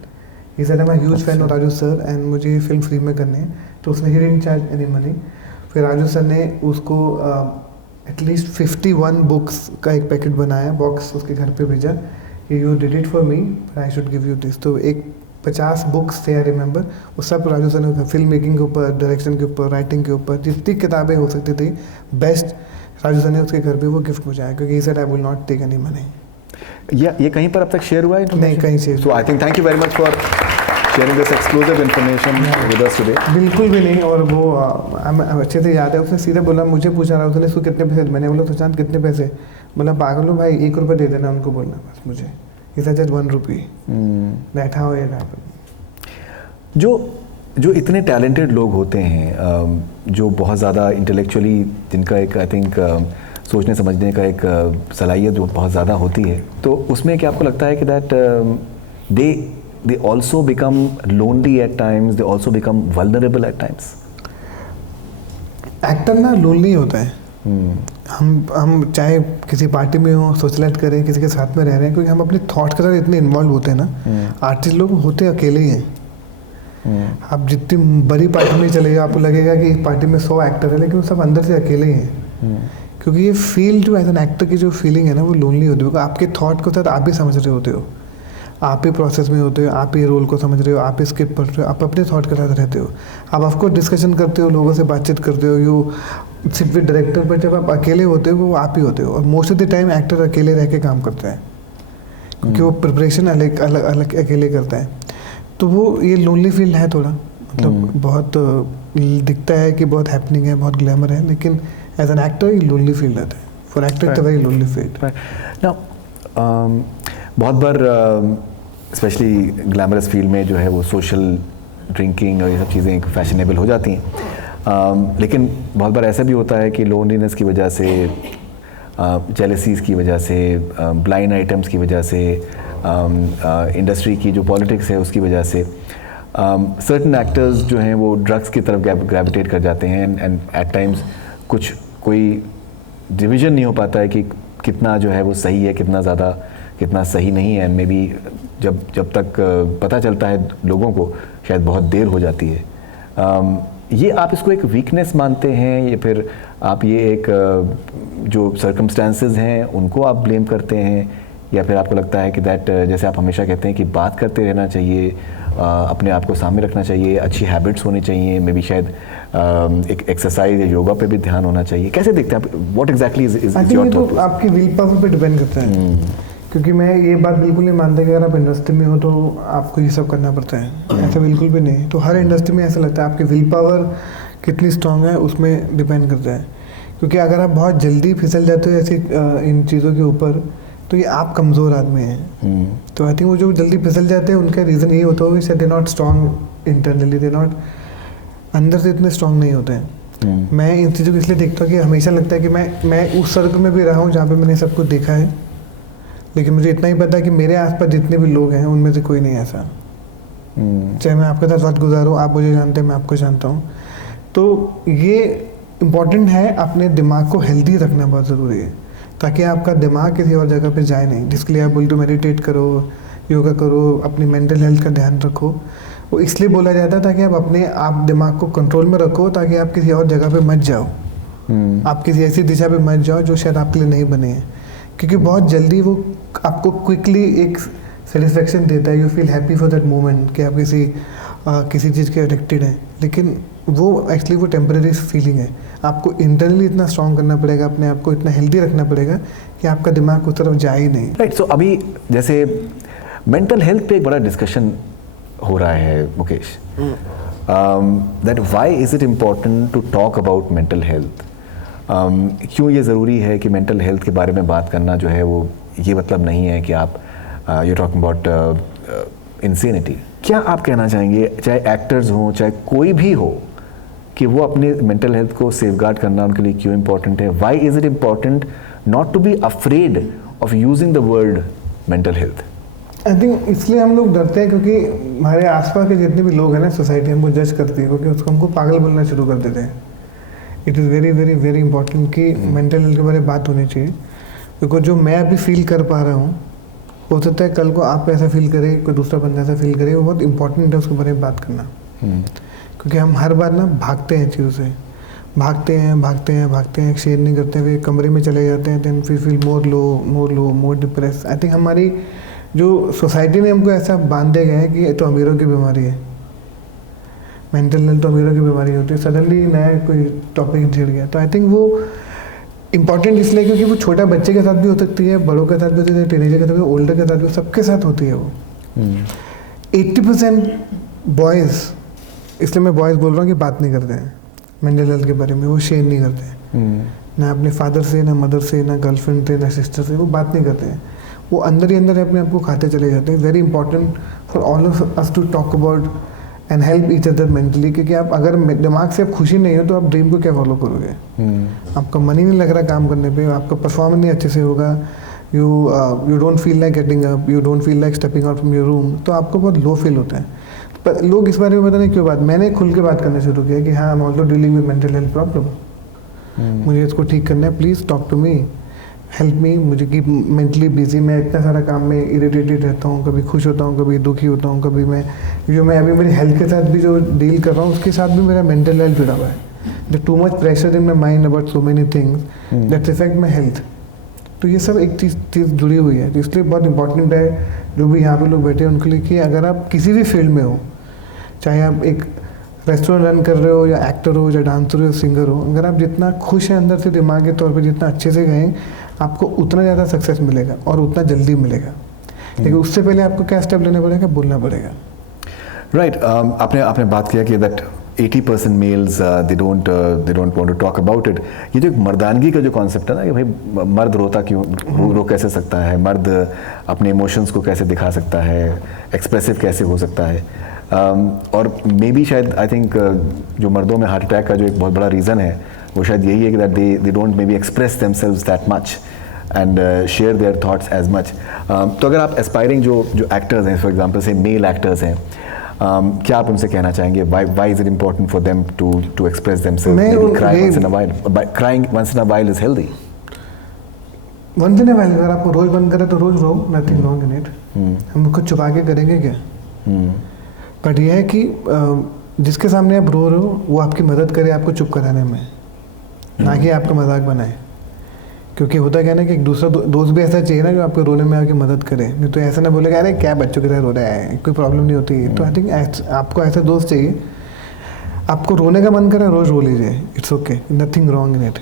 He said I am a huge fan of Raju sir and मुझे ये फिल्म फ्री में करनी है, तो उसने he didn't charge any money. फिर राजू सर ने उसको एटलीस्ट 51 बुक्स का एक पैकेट बनाया, बॉक्स उसके घर पे भेजा कि you did it for me, I should give you this. तो एक 50 बुक्स थे, आई रिमेंबर। वो सब राजू सर ने फिल्म मेकिंग के ऊपर, डायरेक्शन के ऊपर, राइटिंग के ऊपर, जितनी किताबें हो सकती थी बेस्ट, राजू सर ने उसके घर पे वो गिफ्ट पहुंचाया, क्योंकि he said I will not take any money. ये कहीं पर अब तक शेयर हुआ है? नहीं, कहीं share. So I think thank you very much for sharing this exclusive information with us today. बिल्कुल भी नहीं। और वो अच्छे से याद है, उसने सीधे बोला, मुझे पूछा रहा उसने, इसको कितने पैसे? मैंने बोला सुशांत कितने पैसे? बोला पागल हो भाई, 1 रुपये दे देना उनको, बोलना बस मुझे। Is just 1 rupee. That how it happened. जो इतने टैलेंटेड लोग होते हैं, जो बहुत ज़्यादा इंटेलेक्चुअली, जिनका एक आई थिंक सोचने समझने का एक सलाहियत जो बहुत ज़्यादा होती है, तो उसमें क्या आपको लगता है कि that they also become lonely at times, they also become vulnerable at times? Actor ना लोनली होता है। हम चाहे किसी पार्टी में हो, सोशलाइज करें, किसी के साथ में रह रहे हैं, क्योंकि हम अपने थॉट के साथ इतने इन्वॉल्व होते हैं ना। आर्टिस्ट लोग होते अकेले ही हैं। आप जितनी बड़ी पार्टी में चले जाओ, आपको लगेगा कि इस पार्टी में 100 एक्टर है, लेकिन वो सब अंदर से अकेले ही हैं। क्योंकि ये फील जो एज एन एक्टर की जो फीलिंग है ना, वो लोनली होती है। आपके थॉट को साथ आप भी समझ रहे होते हो, आप ही प्रोसेस में होते हो, आप ही रोल को समझ रहे हो, आप ही स्क्रिप्ट पढ़ रहे हो, आप अपने थॉट के साथ रहते हो। आप ऑफकोर्स डिस्कशन करते हो, लोगों से बातचीत करते हो, यू सिट विद डायरेक्टर, पर जब आप अकेले होते हो वो आप ही होते हो। और most of the time actor अकेले रह के काम करता है, क्योंकि वो प्रिपरेशन अलग अकेले करता है। तो वो ये लोनली फील है थोड़ा, मतलब बहुत दिखता है कि बहुत हैपनिंग है, बहुत ग्लैमर है, लेकिन एज एन एक्टर ये लोनली फील रहता है, for actor it's a very lonely feel. Now बहुत बार स्पेशली ग्लैमरस फील्ड में जो है वो सोशल ड्रिंकिंग और ये सब चीज़ें फैशनेबल हो जाती हैं, लेकिन बहुत बार ऐसा भी होता है कि लोनलीनेस की वजह से, जेलसीज़ की वजह से, ब्लाइंड आइटम्स की वजह से, इंडस्ट्री की जो पॉलिटिक्स है उसकी वजह से सर्टन एक्टर्स जो हैं वो ड्रग्स की तरफ ग्रेविटेट कर जाते हैं, एंड एट टाइम्स कोई डिवीज़न नहीं हो पाता है कि कितना जो है वो सही है, कितना सही नहीं है, मे बी जब तक पता चलता है लोगों को शायद बहुत देर हो जाती है। ये आप इसको एक वीकनेस मानते हैं, या फिर आप ये एक जो सर्कमस्टेंसेस हैं उनको आप ब्लेम करते हैं, या फिर आपको लगता है कि दैट जैसे आप हमेशा कहते हैं कि बात करते रहना चाहिए, अपने आप को सामने रखना चाहिए, अच्छी हैबिट्स होनी चाहिए, मे बी शायद एक एक्सरसाइज या योगा पे भी ध्यान होना चाहिए? कैसे देखते हैं आप, what exactly is your thought? तो आपकी विल पावर पे डिपेंड करता है, क्योंकि मैं ये बात बिल्कुल नहीं मानता कि अगर आप इंडस्ट्री में हो तो आपको ये सब करना पड़ता है, ऐसा बिल्कुल भी नहीं। तो हर इंडस्ट्री में ऐसा लगता है आपकी विल पावर कितनी स्ट्रांग है उसमें डिपेंड करता है, क्योंकि अगर आप बहुत जल्दी फिसल जाते हो ऐसी इन चीज़ों के ऊपर तो ये आप कमज़ोर आदमी हैं। तो आई थिंक वो जो जल्दी फिसल जाते हैं उनका रीज़न ये होता होगा कि they not strong internally, they not अंदर से इतने स्ट्रॉन्ग नहीं होते हैं। मैं इन चीज़ों को इसलिए देखता हूँ कि हमेशा लगता है कि मैं उस सर्कल में भी रहा हूँ जहाँ पे मैंने सब कुछ देखा है, लेकिन मुझे इतना ही पता है कि मेरे आसपास जितने भी लोग हैं उनमें से कोई नहीं ऐसा। चाहे मैं आपके साथ वक्त गुजारूँ, आप मुझे जानते हैं, मैं आपको जानता हूँ। तो ये इम्पॉर्टेंट है, अपने दिमाग को हेल्दी रखना बहुत ज़रूरी है, ताकि आपका दिमाग किसी और जगह पे जाए नहीं। जिसके लिए आप बोलते हो मेडिटेट करो, योगा करो, अपनी मेंटल हेल्थ का ध्यान रखो, वो इसलिए बोला जाता है ताकि आप दिमाग को कंट्रोल में रखो, ताकि आप किसी और जगह पे मत जाओ, आप किसी ऐसी दिशा पे मत जाओ जो शायद आपके लिए नहीं बनी है। क्योंकि बहुत जल्दी वो आपको क्विकली एक सेटिस्फेक्शन देता है, you feel happy for that moment कि आप किसी चीज़ के एडिक्टेड हैं, लेकिन वो एक्चुअली वो टेम्परेरी फीलिंग है। आपको इंटरनली इतना स्ट्रॉन्ग करना पड़ेगा, अपने आप को इतना हेल्दी रखना पड़ेगा कि आपका दिमाग उस तरफ जाए ही नहीं। राइट, सो अभी जैसे मेंटल हेल्थ पे एक बड़ा डिस्कशन हो रहा है Mukesh, that why is it important to talk about mental health? क्यों ये ज़रूरी है कि मेंटल हेल्थ के बारे में बात करना जो है वो ये मतलब नहीं है कि आप यू टॉकिंग अबाउट इंसेनिटी। क्या आप कहना चाहेंगे, चाहे एक्टर्स हों चाहे कोई भी हो, कि वो अपने मेंटल हेल्थ को सेफगार्ड करना उनके लिए क्यों इम्पोर्टेंट है? Why is it important not to be afraid of using the word mental health? I think इसलिए हम लोग डरते हैं क्योंकि हमारे आसपास के जितने भी लोग हैं ना, सोसाइटी हमको जज करती है, क्योंकि उसको हमको पागल बोलना शुरू कर देते हैं। It is very very very important कि मेंटल हेल्थ के बारे में बात होनी चाहिए, क्योंकि जो मैं अभी फील कर पा रहा हूँ हो सकता है कल को आप ऐसा फील करे, कोई दूसरा बंदा ऐसा फील करे। वो बहुत इंपॉर्टेंट है उसके बारे में बात करना, क्योंकि हम हर बार ना भागते हैं चीज़ों से, भागते हैं, शेयर नहीं करते हैं, फिर कमरे में चले जाते हैं, देन फिर feel more depress. I think हमारी जो सोसाइटी ने हमको ऐसा बांधे गए हैं कि ये तो अमीरों की बीमारी है, मेंटल हेल्थ तो अमीरों की बीमारी होती है। सडनली नया कोई टॉपिक छिड़ गया, तो आई थिंक वो इम्पॉर्टेंट इसलिए क्योंकि वो छोटा बच्चे के साथ भी हो सकती है, बड़ों के साथ भी होती है, टीनेजर के साथ भी, ओल्डर के साथ भी, सबके साथ होती है वो। 80% बॉयज़, इसलिए मैं बॉयज़ बोल रहा हूँ कि बात नहीं करते हैं मेंटल हेल्थ के बारे में, वो शेयर नहीं करते हैं, ना अपने फादर से, ना मदर से, ना गर्लफ्रेंड से, ना सिस्टर से, वो बात नहीं करते हैं। वो अंदर ही अंदर अपने आप को खाते चले जाते हैं। Very important for all of us to talk about and help each other mentally, क्योंकि आप अगर दिमाग से आप खुशी नहीं हो तो आप ड्रीम को क्या फॉलो करोगे? आपका मन ही नहीं लग रहा काम करने पे, आपका परफॉर्मेंस नहीं अच्छे से होगा, you don't feel like getting up, you don't feel like stepping out from your room, तो आपको बहुत लो फील होता है। पर लोग इस बारे में पता नहीं क्यों मैंने खुल के बात करना शुरू किया कि हाँ, I am also dealing with mental health problem, मुझे इसको ठीक करना है, please talk to me, help me, मुझे कीप मेंटली बिजी। मैं इतना सारा काम में इरिटेटेड रहता हूँ, कभी खुश होता हूँ, कभी दुखी होता हूँ, कभी मैं अभी मेरी हेल्थ के साथ भी जो डील कर रहा हूँ उसके साथ भी मेरा मेंटल हेल्थ जुड़ा हुआ है। The too much pressure in my mind about so many things that's effect my health. तो ये सब एक चीज़ जुड़ी हुई है, तो इसलिए बहुत इंपॉर्टेंट है जो भी यहाँ पे लोग बैठे हैं उनके लिए कि अगर आप किसी भी फील्ड में हो, चाहे आप एक रेस्टोरेंट रन कर रहे हो या एक्टर हो या डांसर हो या सिंगर हो, अगर आप जितना खुश हैं अंदर से दिमाग के तौर पे, जितना अच्छे से गए, आपको उतना ज़्यादा सक्सेस मिलेगा और उतना जल्दी मिलेगा। लेकिन उससे पहले आपको क्या स्टेप लेना पड़ेगा? बोलना पड़ेगा। राइट, आपने बात किया कि that 80% males they don't want to talk about it. ये जो एक मर्दानगी का जो कॉन्सेप्ट है ना कि भाई मर्द रोता क्यों, रो कैसे सकता है, मर्द अपने इमोशंस को कैसे दिखा सकता है, एक्सप्रेसिव कैसे हो सकता है. और मे बी शायद आई थिंक जो मर्दों में हार्ट अटैक का जो एक बहुत बड़ा रीज़न है वो शायद यही है कि that they don't maybe express themselves that much and share their thoughts as much. तो अगर आप एस्पायरिंग जो एक्टर्स हैं, फॉर एग्जांपल से मेल एक्टर्स हैं, क्या आप उनसे कहना चाहेंगे? Why is it important for them to express themselves? Maybe cry once in a while. But crying once in a while is healthy. Once in a while, अगर आपको रोज बंद करे तो रोज रो, nothing wrong in it. हम कुछ छुपा के करेंगे क्या? बट यह है कि जिसके सामने आप रो रहे हो वो आपकी मदद करे आपको चुप कराने में, ना कि आपका मजाक बनाए. क्योंकि होता क्या ना कि एक दूसरा दोस्त भी ऐसा चाहिए ना जो आपको रोने में आके मदद करे. नहीं तो ऐसा ना बोलेगा अरे क्या बच्चों की तरह रो रहा है, कोई प्रॉब्लम नहीं होती. तो आई थिंक आपको ऐसा दोस्त चाहिए. आपको रोने का मन करे रोज रो लीजिए, it's okay, nothing wrong in it.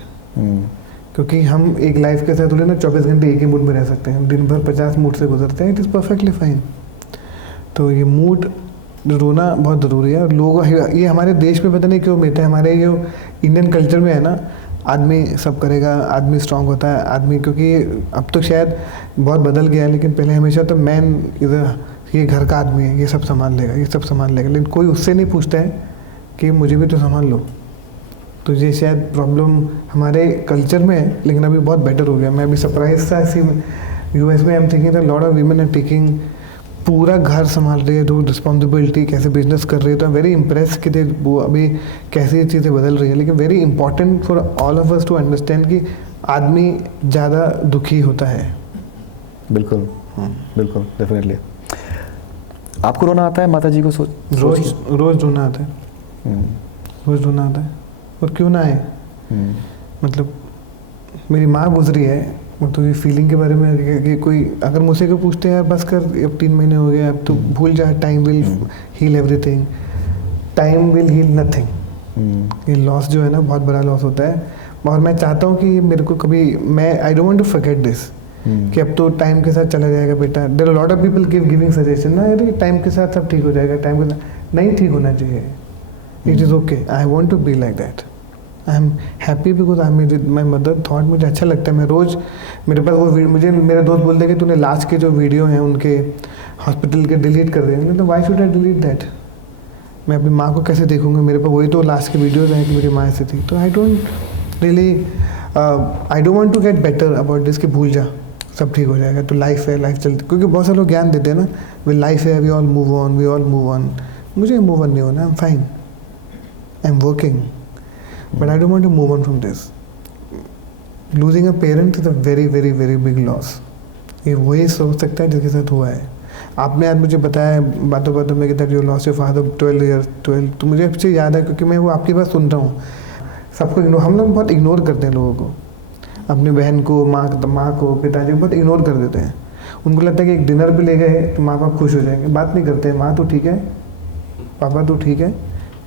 क्योंकि हम एक लाइफ के साथ थोड़ी ना 24 घंटे एक ही मूड में रह सकते हैं. हम दिन भर 50 मूड से गुजरते हैं. It is perfectly fine. तो ये मूड रोना बहुत ज़रूरी है. और लोग ये हमारे देश में पता नहीं क्यों मिलता है. हमारे ये इंडियन कल्चर में है ना, आदमी सब करेगा, आदमी स्ट्रांग होता है, आदमी. क्योंकि अब तो शायद बहुत बदल गया है, लेकिन पहले हमेशा तो मैन इधर ये घर का आदमी है, ये सब संभाल लेगा, ये सब संभाल लेगा. लेकिन कोई उससे नहीं पूछता है कि मुझे भी तो संभाल लो. तो ये शायद प्रॉब्लम हमारे कल्चर में है, लेकिन अभी बहुत बेटर हो गया. मैं अभी सरप्राइज था ऐसी US में. I am thinking that lot of women are taking, पूरा घर संभाल रही है, जो रिस्पॉन्सिबिलिटी, कैसे बिजनेस कर रही है. तो वेरी इम्प्रेस कि वो अभी कैसी चीज़ें बदल रही है. लेकिन very important for all of us to understand कि आदमी ज़्यादा दुखी होता है. बिल्कुल बिल्कुल, डेफिनेटली. आपको रोना आता है माता जी को? रोज रोना आता है. रोज रोना आता है. और क्यों ना आए. मतलब मेरी माँ गुजरी है, तो ये फीलिंग के बारे में कि कोई अगर मुझसे को पूछते हैं यार बस कर, अब 3 महीने हो गए, अब तो भूल जा, time will heal everything. Time will heal nothing. ये लॉस जो है ना बहुत बड़ा लॉस होता है. और मैं चाहता हूँ कि मेरे को कभी, मैं I don't want to forget this कि अब तो टाइम के साथ चला जाएगा बेटा. There are lot of people giving suggestion ना, अरे टाइम के साथ सब ठीक हो जाएगा, टाइम के साथ नहीं ठीक होना चाहिए. It is okay. I want to be like that. I am happy because my mother thought. मुझे अच्छा लगता है. मैं रोज़ मेरे पास वो मुझे मेरे दोस्त बोलते हैं कि तूने लास्ट के जो वीडियो हैं उनके हॉस्पिटल के डिलीट कर दिए. तो why should I delete that. मैं अपनी माँ को कैसे देखूँगा? मेरे पास वही तो लास्ट के वीडियोज़ हैं कि मेरी माँ ऐसी थी. तो I don't really I don't want to get better about this कि भूल जा, सब ठीक हो जाएगा. तो लाइफ है, लाइफ चलती. क्योंकि बहुत सारे लोग ज्ञान देते हैं ना, वे लाइफ है, we all move on, we all move on. मुझे मूव ऑन नहीं होना. I am fine, I am working, but I don't want to move on from this. Losing a parent is a very very very big loss. ये वही सोच सकता है जिसके साथ हुआ है. आपने आज मुझे बताया बातों बातों में कि that you lost your father 12 years. तो मुझे अच्छे याद है क्योंकि मैं वो आपकी बात सुन रहा हूँ. सबको इग्नोर, हम लोग बहुत इग्नोर करते हैं लोगों को, अपनी बहन को, माँ को, पिताजी को बहुत इग्नोर कर देते हैं. उनको लगता है कि एक डिनर भी ले गए तो माँ बाप खुश हो जाएंगे. बात नहीं करते हैं. माँ तो ठीक है, पापा तो ठीक है,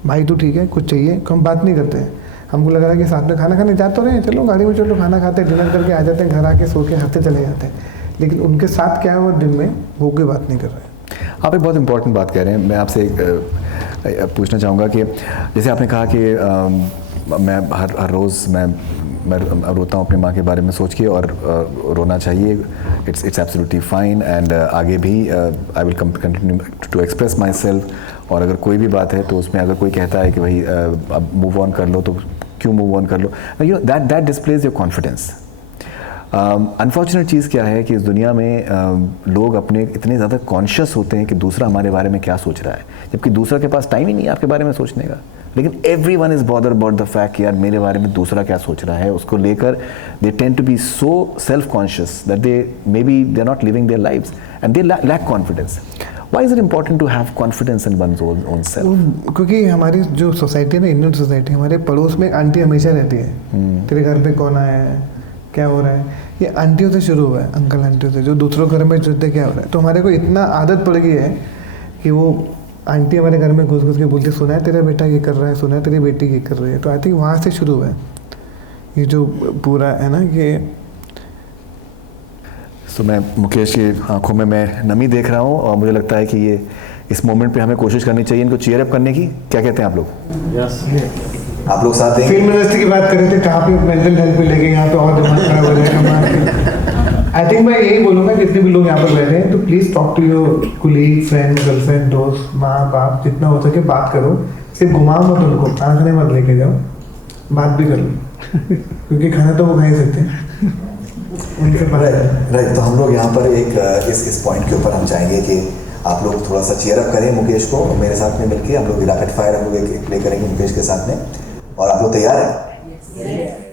भाई तो ठीक है, कुछ चाहिए हम बात नहीं करते हैं. हमको लग रहा है कि साथ में खाना खाने जाते रहे, चलो गाड़ी में चलो खाना खाते, डिनर करके आ जाते हैं, घर आके सो के हंसते चले जाते हैं. लेकिन उनके साथ क्या हुआ दिन में वो कोई बात नहीं कर रहे हैं. आप एक बहुत इंपॉर्टेंट बात कह रहे हैं. मैं आपसे पूछना चाहूँगा कि जैसे आपने कहा कि मैं हर रोज़ मैं रोता हूँ अपनी माँ के बारे में सोच के, और रोना चाहिए. It's absolutely fine. एंड आगे भी I will continue to express myself. और अगर कोई भी बात है तो उसमें अगर कोई कहता है कि भाई अब मूव ऑन कर लो, तो क्यों मूव ऑन कर लो? You know that displays your confidence. Unfortunate चीज़ क्या है कि इस दुनिया में लोग अपने इतने ज़्यादा कॉन्शियस होते हैं कि दूसरा हमारे बारे में क्या सोच रहा है, जबकि दूसरा के पास टाइम ही नहीं है आपके बारे में सोचने का. लेकिन everyone is bother about the fact कि यार मेरे बारे में दूसरा क्या सोच रहा है. उसको लेकर they tend to be so self conscious that they are not living their lives and they lack confidence. Why is it important to have confidence in one's own self? क्योंकि हमारी जो सोसाइटी है ना, इंडियन सोसाइटी, हमारे पड़ोस में aunty हमेशा रहती है. तेरे घर पे कौन आया है, क्या हो रहा है. ये आंटियों से शुरू हुआ है, अंकल आंटियों से, जो दूसरों घर में जुड़ते क्या हो रहा है. तो हमारे को इतना आदत पड़ गई है कि वो आंटी हमारे घर में घुस घुस के बोलती, सुना है तेरा बेटा ये कर रहा है, सुना है तेरी बेटी ये कर रही है. तो आई थिंक वहाँ से शुरू हुआ है ये जो पूरा है ना कि. तो मैं मुकेश की आंखों में मैं नमी देख रहा हूँ और मुझे लगता है कि इस मोमेंट पे हमें कोशिश करनी चाहिए इनको चीयर अप करने की। क्या कहते हैं आप लोग? आप लोग साथ देंगे? फिल्म इंडस्ट्री की बात कर रहे थे, कहाँ पे मेंटल हेल्थ पे लेके यहाँ पे और दिमाग खराब हो जाएगा। आई थिंक मैं यही बोलूँगा जितने भी लोग यहाँ पर बैठे हैं, तो please talk to your colleague, friend, girlfriend, दोस्त, माँ बाप, जितना हो सके बात करो। सिर्फ घुमाओ मत उनको, आंखने मत लेके जाओ, बात भी कर लो क्योंकि खाना तो वो खा ही सकते हैं उनसे पता है। राइट, तो हम लोग यहाँ पर एक इस पॉइंट के ऊपर हम चाहेंगे कि आप लोग थोड़ा सा चीयर अप करें मुकेश को, मेरे साथ में मिलके हम लोग रैपिड फायर हम लोग एक प्ले करेंगे मुकेश के साथ में। और आप लोग तैयार हैं?